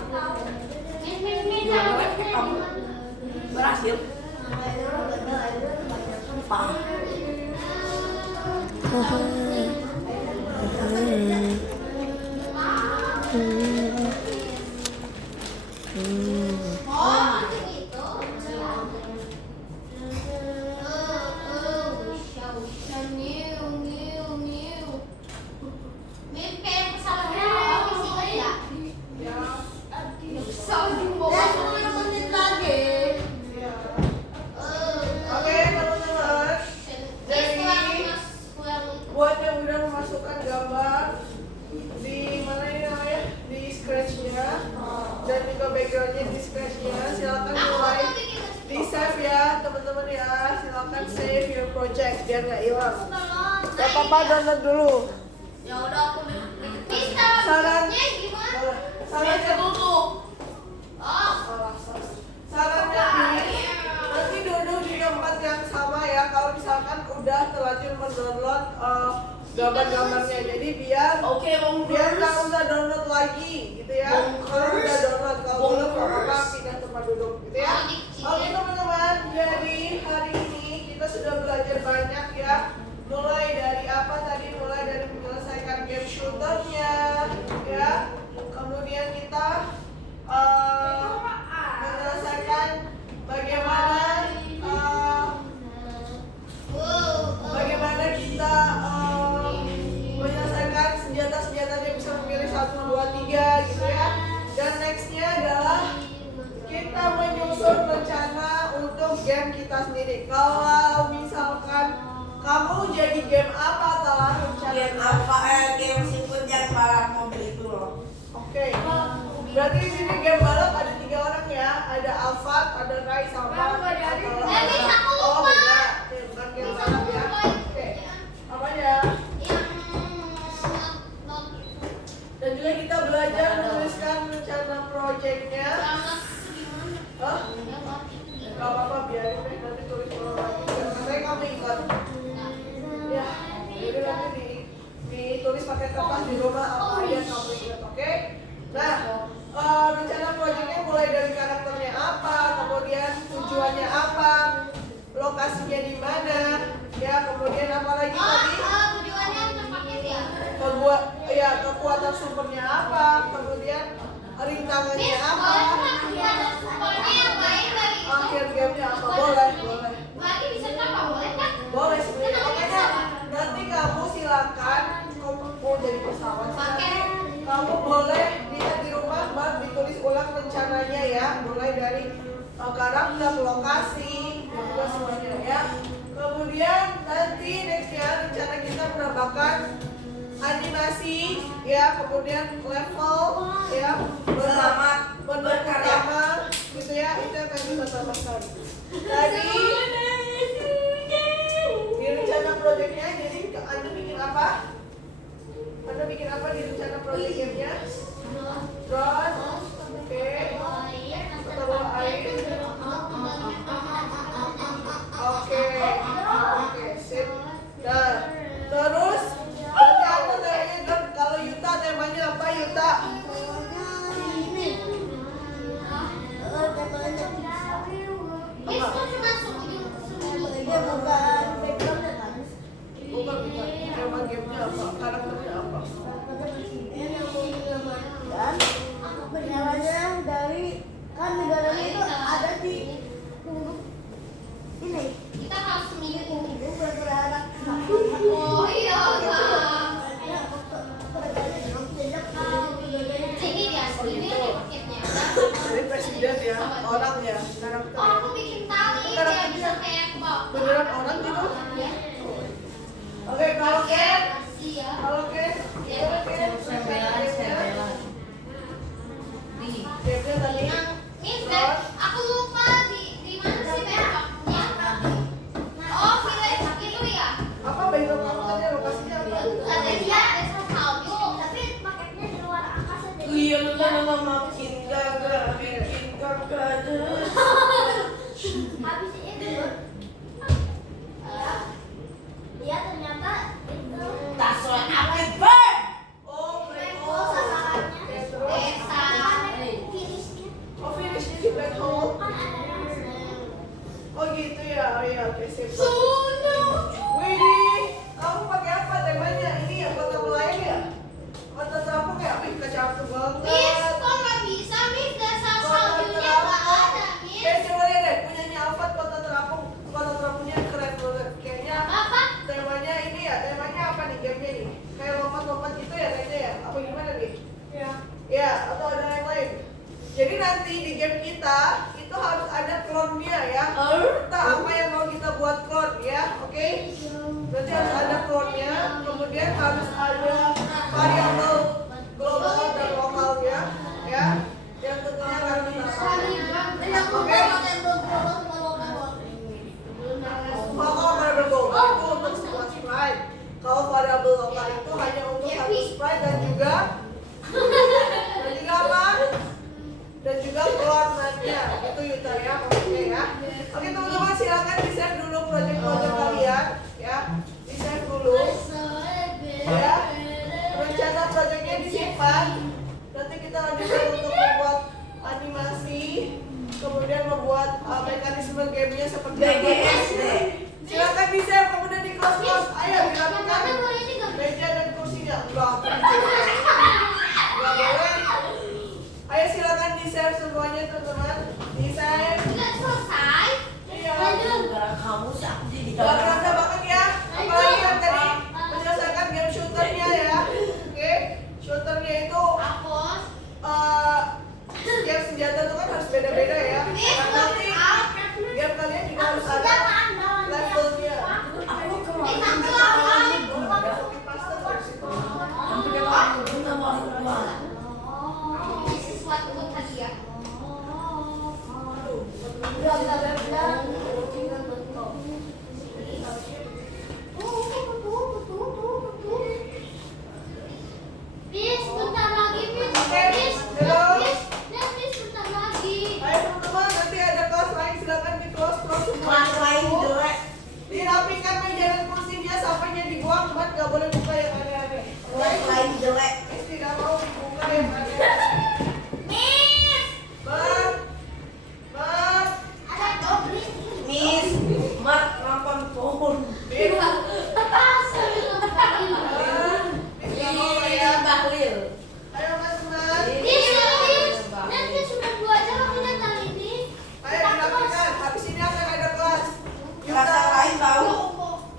cara grupnya gimana? Berhasil. Pak. Oh, gitu. Miss, kayak pesawatnya di sini ya? Ya. Pesawat di bawah 10 menit lagi. Ya. Oke teman-teman, Miss, kurang buat yang udah memasukkan gambar di mana ini namanya, di scratch-nya dan juga backgroundnya di scratch-nya, silakan Aku mulai mau bikin di save ya teman-teman ya, silakan save your project biar nggak hilang. Gak apa-apa, download dulu. Ya udah aku Miss, cara Saran. grupnya gimana? Boleh. Sarannya tutup. Oh, sarannya nanti duduk di tempat yang sama ya kalau misalkan udah terlanjur mendownload gambar-gambarnya, jadi biar Oke, biar nggak usah download lagi gitu ya. Kalau udah download, kalau belum nggak apa-apa pindah tempat duduk gitu ya. Oke teman-teman, jadi pilihan kita sendiri. Kalau misalkan kamu jadi game apa telah Game rencana? apa? Game siput yang balap mobil itu loh. Oke. Berarti di sini game balap ada 3 orang ya. Ada Alfat, ada Rai sama bisa aku lupa. Oh, beda. Oke, bukan game balap ya. Oke. Apanya? Dan juga kita belajar menuliskan rencana proyeknya. Hah? Gak apa-apa, biarin deh, nanti tulis ulang lagi. Katanya kamu ikut. Ya, jadi nanti ditulis pakai kertas di rumah apa aja kamu ingat, oke? Nah, rencana proyeknya mulai dari karakternya apa, kemudian tujuannya apa, lokasinya di mana, ya, kemudian apa lagi tadi? Kekuatan sumbernya apa, kemudian rintangannya apa, akhir gamenya apa, boleh. Boleh sebenarnya, makanya nanti kamu silakan, kamu mau jadi pesawat, nanti kamu boleh lihat di rumah, baru ditulis ulang rencananya ya, mulai dari karakter, lokasi, dan juga semuanya ya. Kemudian nanti nextnya rencana kita menambahkan animasi ya, kemudian level ya, Selamat berkarya gitu ya, itu akan kita tambahkan. Tadi di rencana proyeknya, jadi Anda bikin apa? Anda bikin apa di rencana proyek gamenya? Drone, oke. Atau bawa air? Oke, sip. Nah, terus nanti ada temanya, kalau Yuta temanya apa Yuta? Bukan, tema gamenya apa? Karakternya apa? Perjalanannya dari kan negaranya itu ada di ini Kita harus seminggu. itu bergerak Oh iya, ini dia, ini ada paketnya. Dari presiden ya, orang ya, Oh, karakter. aku bikin tali biar bisa kayak bawa. Beneran orang gitu? Ya. Oke, kalau Ken, Kasih ya. kalau Ken, gimana Ken? Gamenya tadi. Miss, Beb, aku lupa di mana sih Beb? Oh, itu ya. Apa background kamu tadi, lokasinya apa? Ada dia, desa salju, tapi paketnya di luar angkasa jadi. Iya, makin gagah, bikin gagah. Habis itu, dia ternyata itu That's what happened first. Oh, Oh, sasarannya desa. Finishnya Oh, finishnya di black hole. kan ada Oh gitu ya, oh iya, oke sip. Sunu. Widih, kamu pakai apa temanya? Ini ya, kota melayang ya? Kota terapung ya? Wih, kacau banget. Miss, kok nggak bisa Miss? Desa saljunya nggak ada Miss. Coba lihat deh, punyanya Alfat kota terapung. Kota terapungnya keren banget. Kayaknya Apa? temanya ini ya, temanya apa nih gamenya nih? Kayak lompat-lompat gitu ya kayaknya ya? Apa gimana nih? Ya, atau ada yang lain? Jadi nanti di game kita itu harus ada clone-nya ya. Entah apa yang mau kita buat clone ya, oke?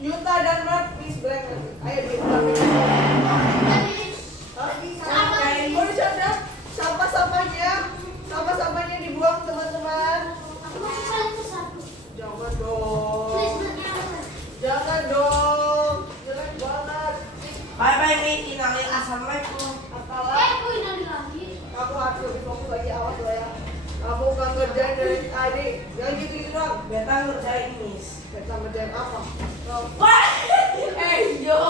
Yuta dan Mark, please break nanti. Ayo dirapikan. Oh, sudah. Sampah-sampahnya dibuang teman-teman. Jangan dong. Jangan dong. Jelek banget. Bye bye Miki, nangis. Assalamualaikum. Apalah. Kamu harus lebih fokus lagi, awas lo ya. Kamu gak ngerjain dari tadi. Jangan gitu-gitu doang. Beta ngerjain Miss. Kita ngerjain apa? Wah, yo.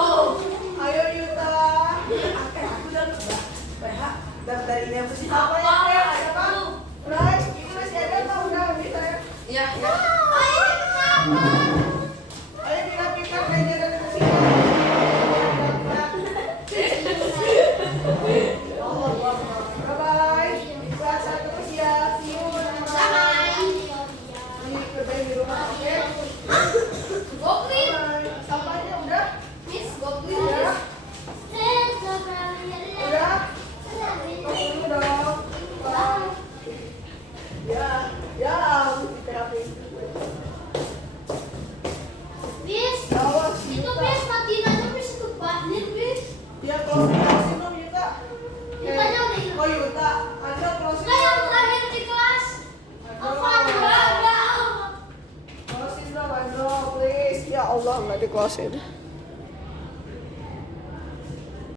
Ayo Yuta. Aku udah ngerjain. Beha, daftarin apa sih? Apa ya? Ada apa? Bray, ini masih ada atau udah bisa ya? Iya, iya. Ayo dirapikan meja dan kursinya. Bye-bye. Kelas 1 siap. See you. Ini kerjain di rumah, oke? Bye. Sampahnya udah? Udah? Udah? Tunggu dong. Bye. Ya, ya, di PHP. Awas, Yuta. Ya, closing dong, Yuta. Yutanya udah hilang. Oh, Yuta. Anda closing Nah, yang dong. terakhir di kelas. Apa Aduh. ada? Closing dong, Ando, please. Ya Allah, nggak di closing.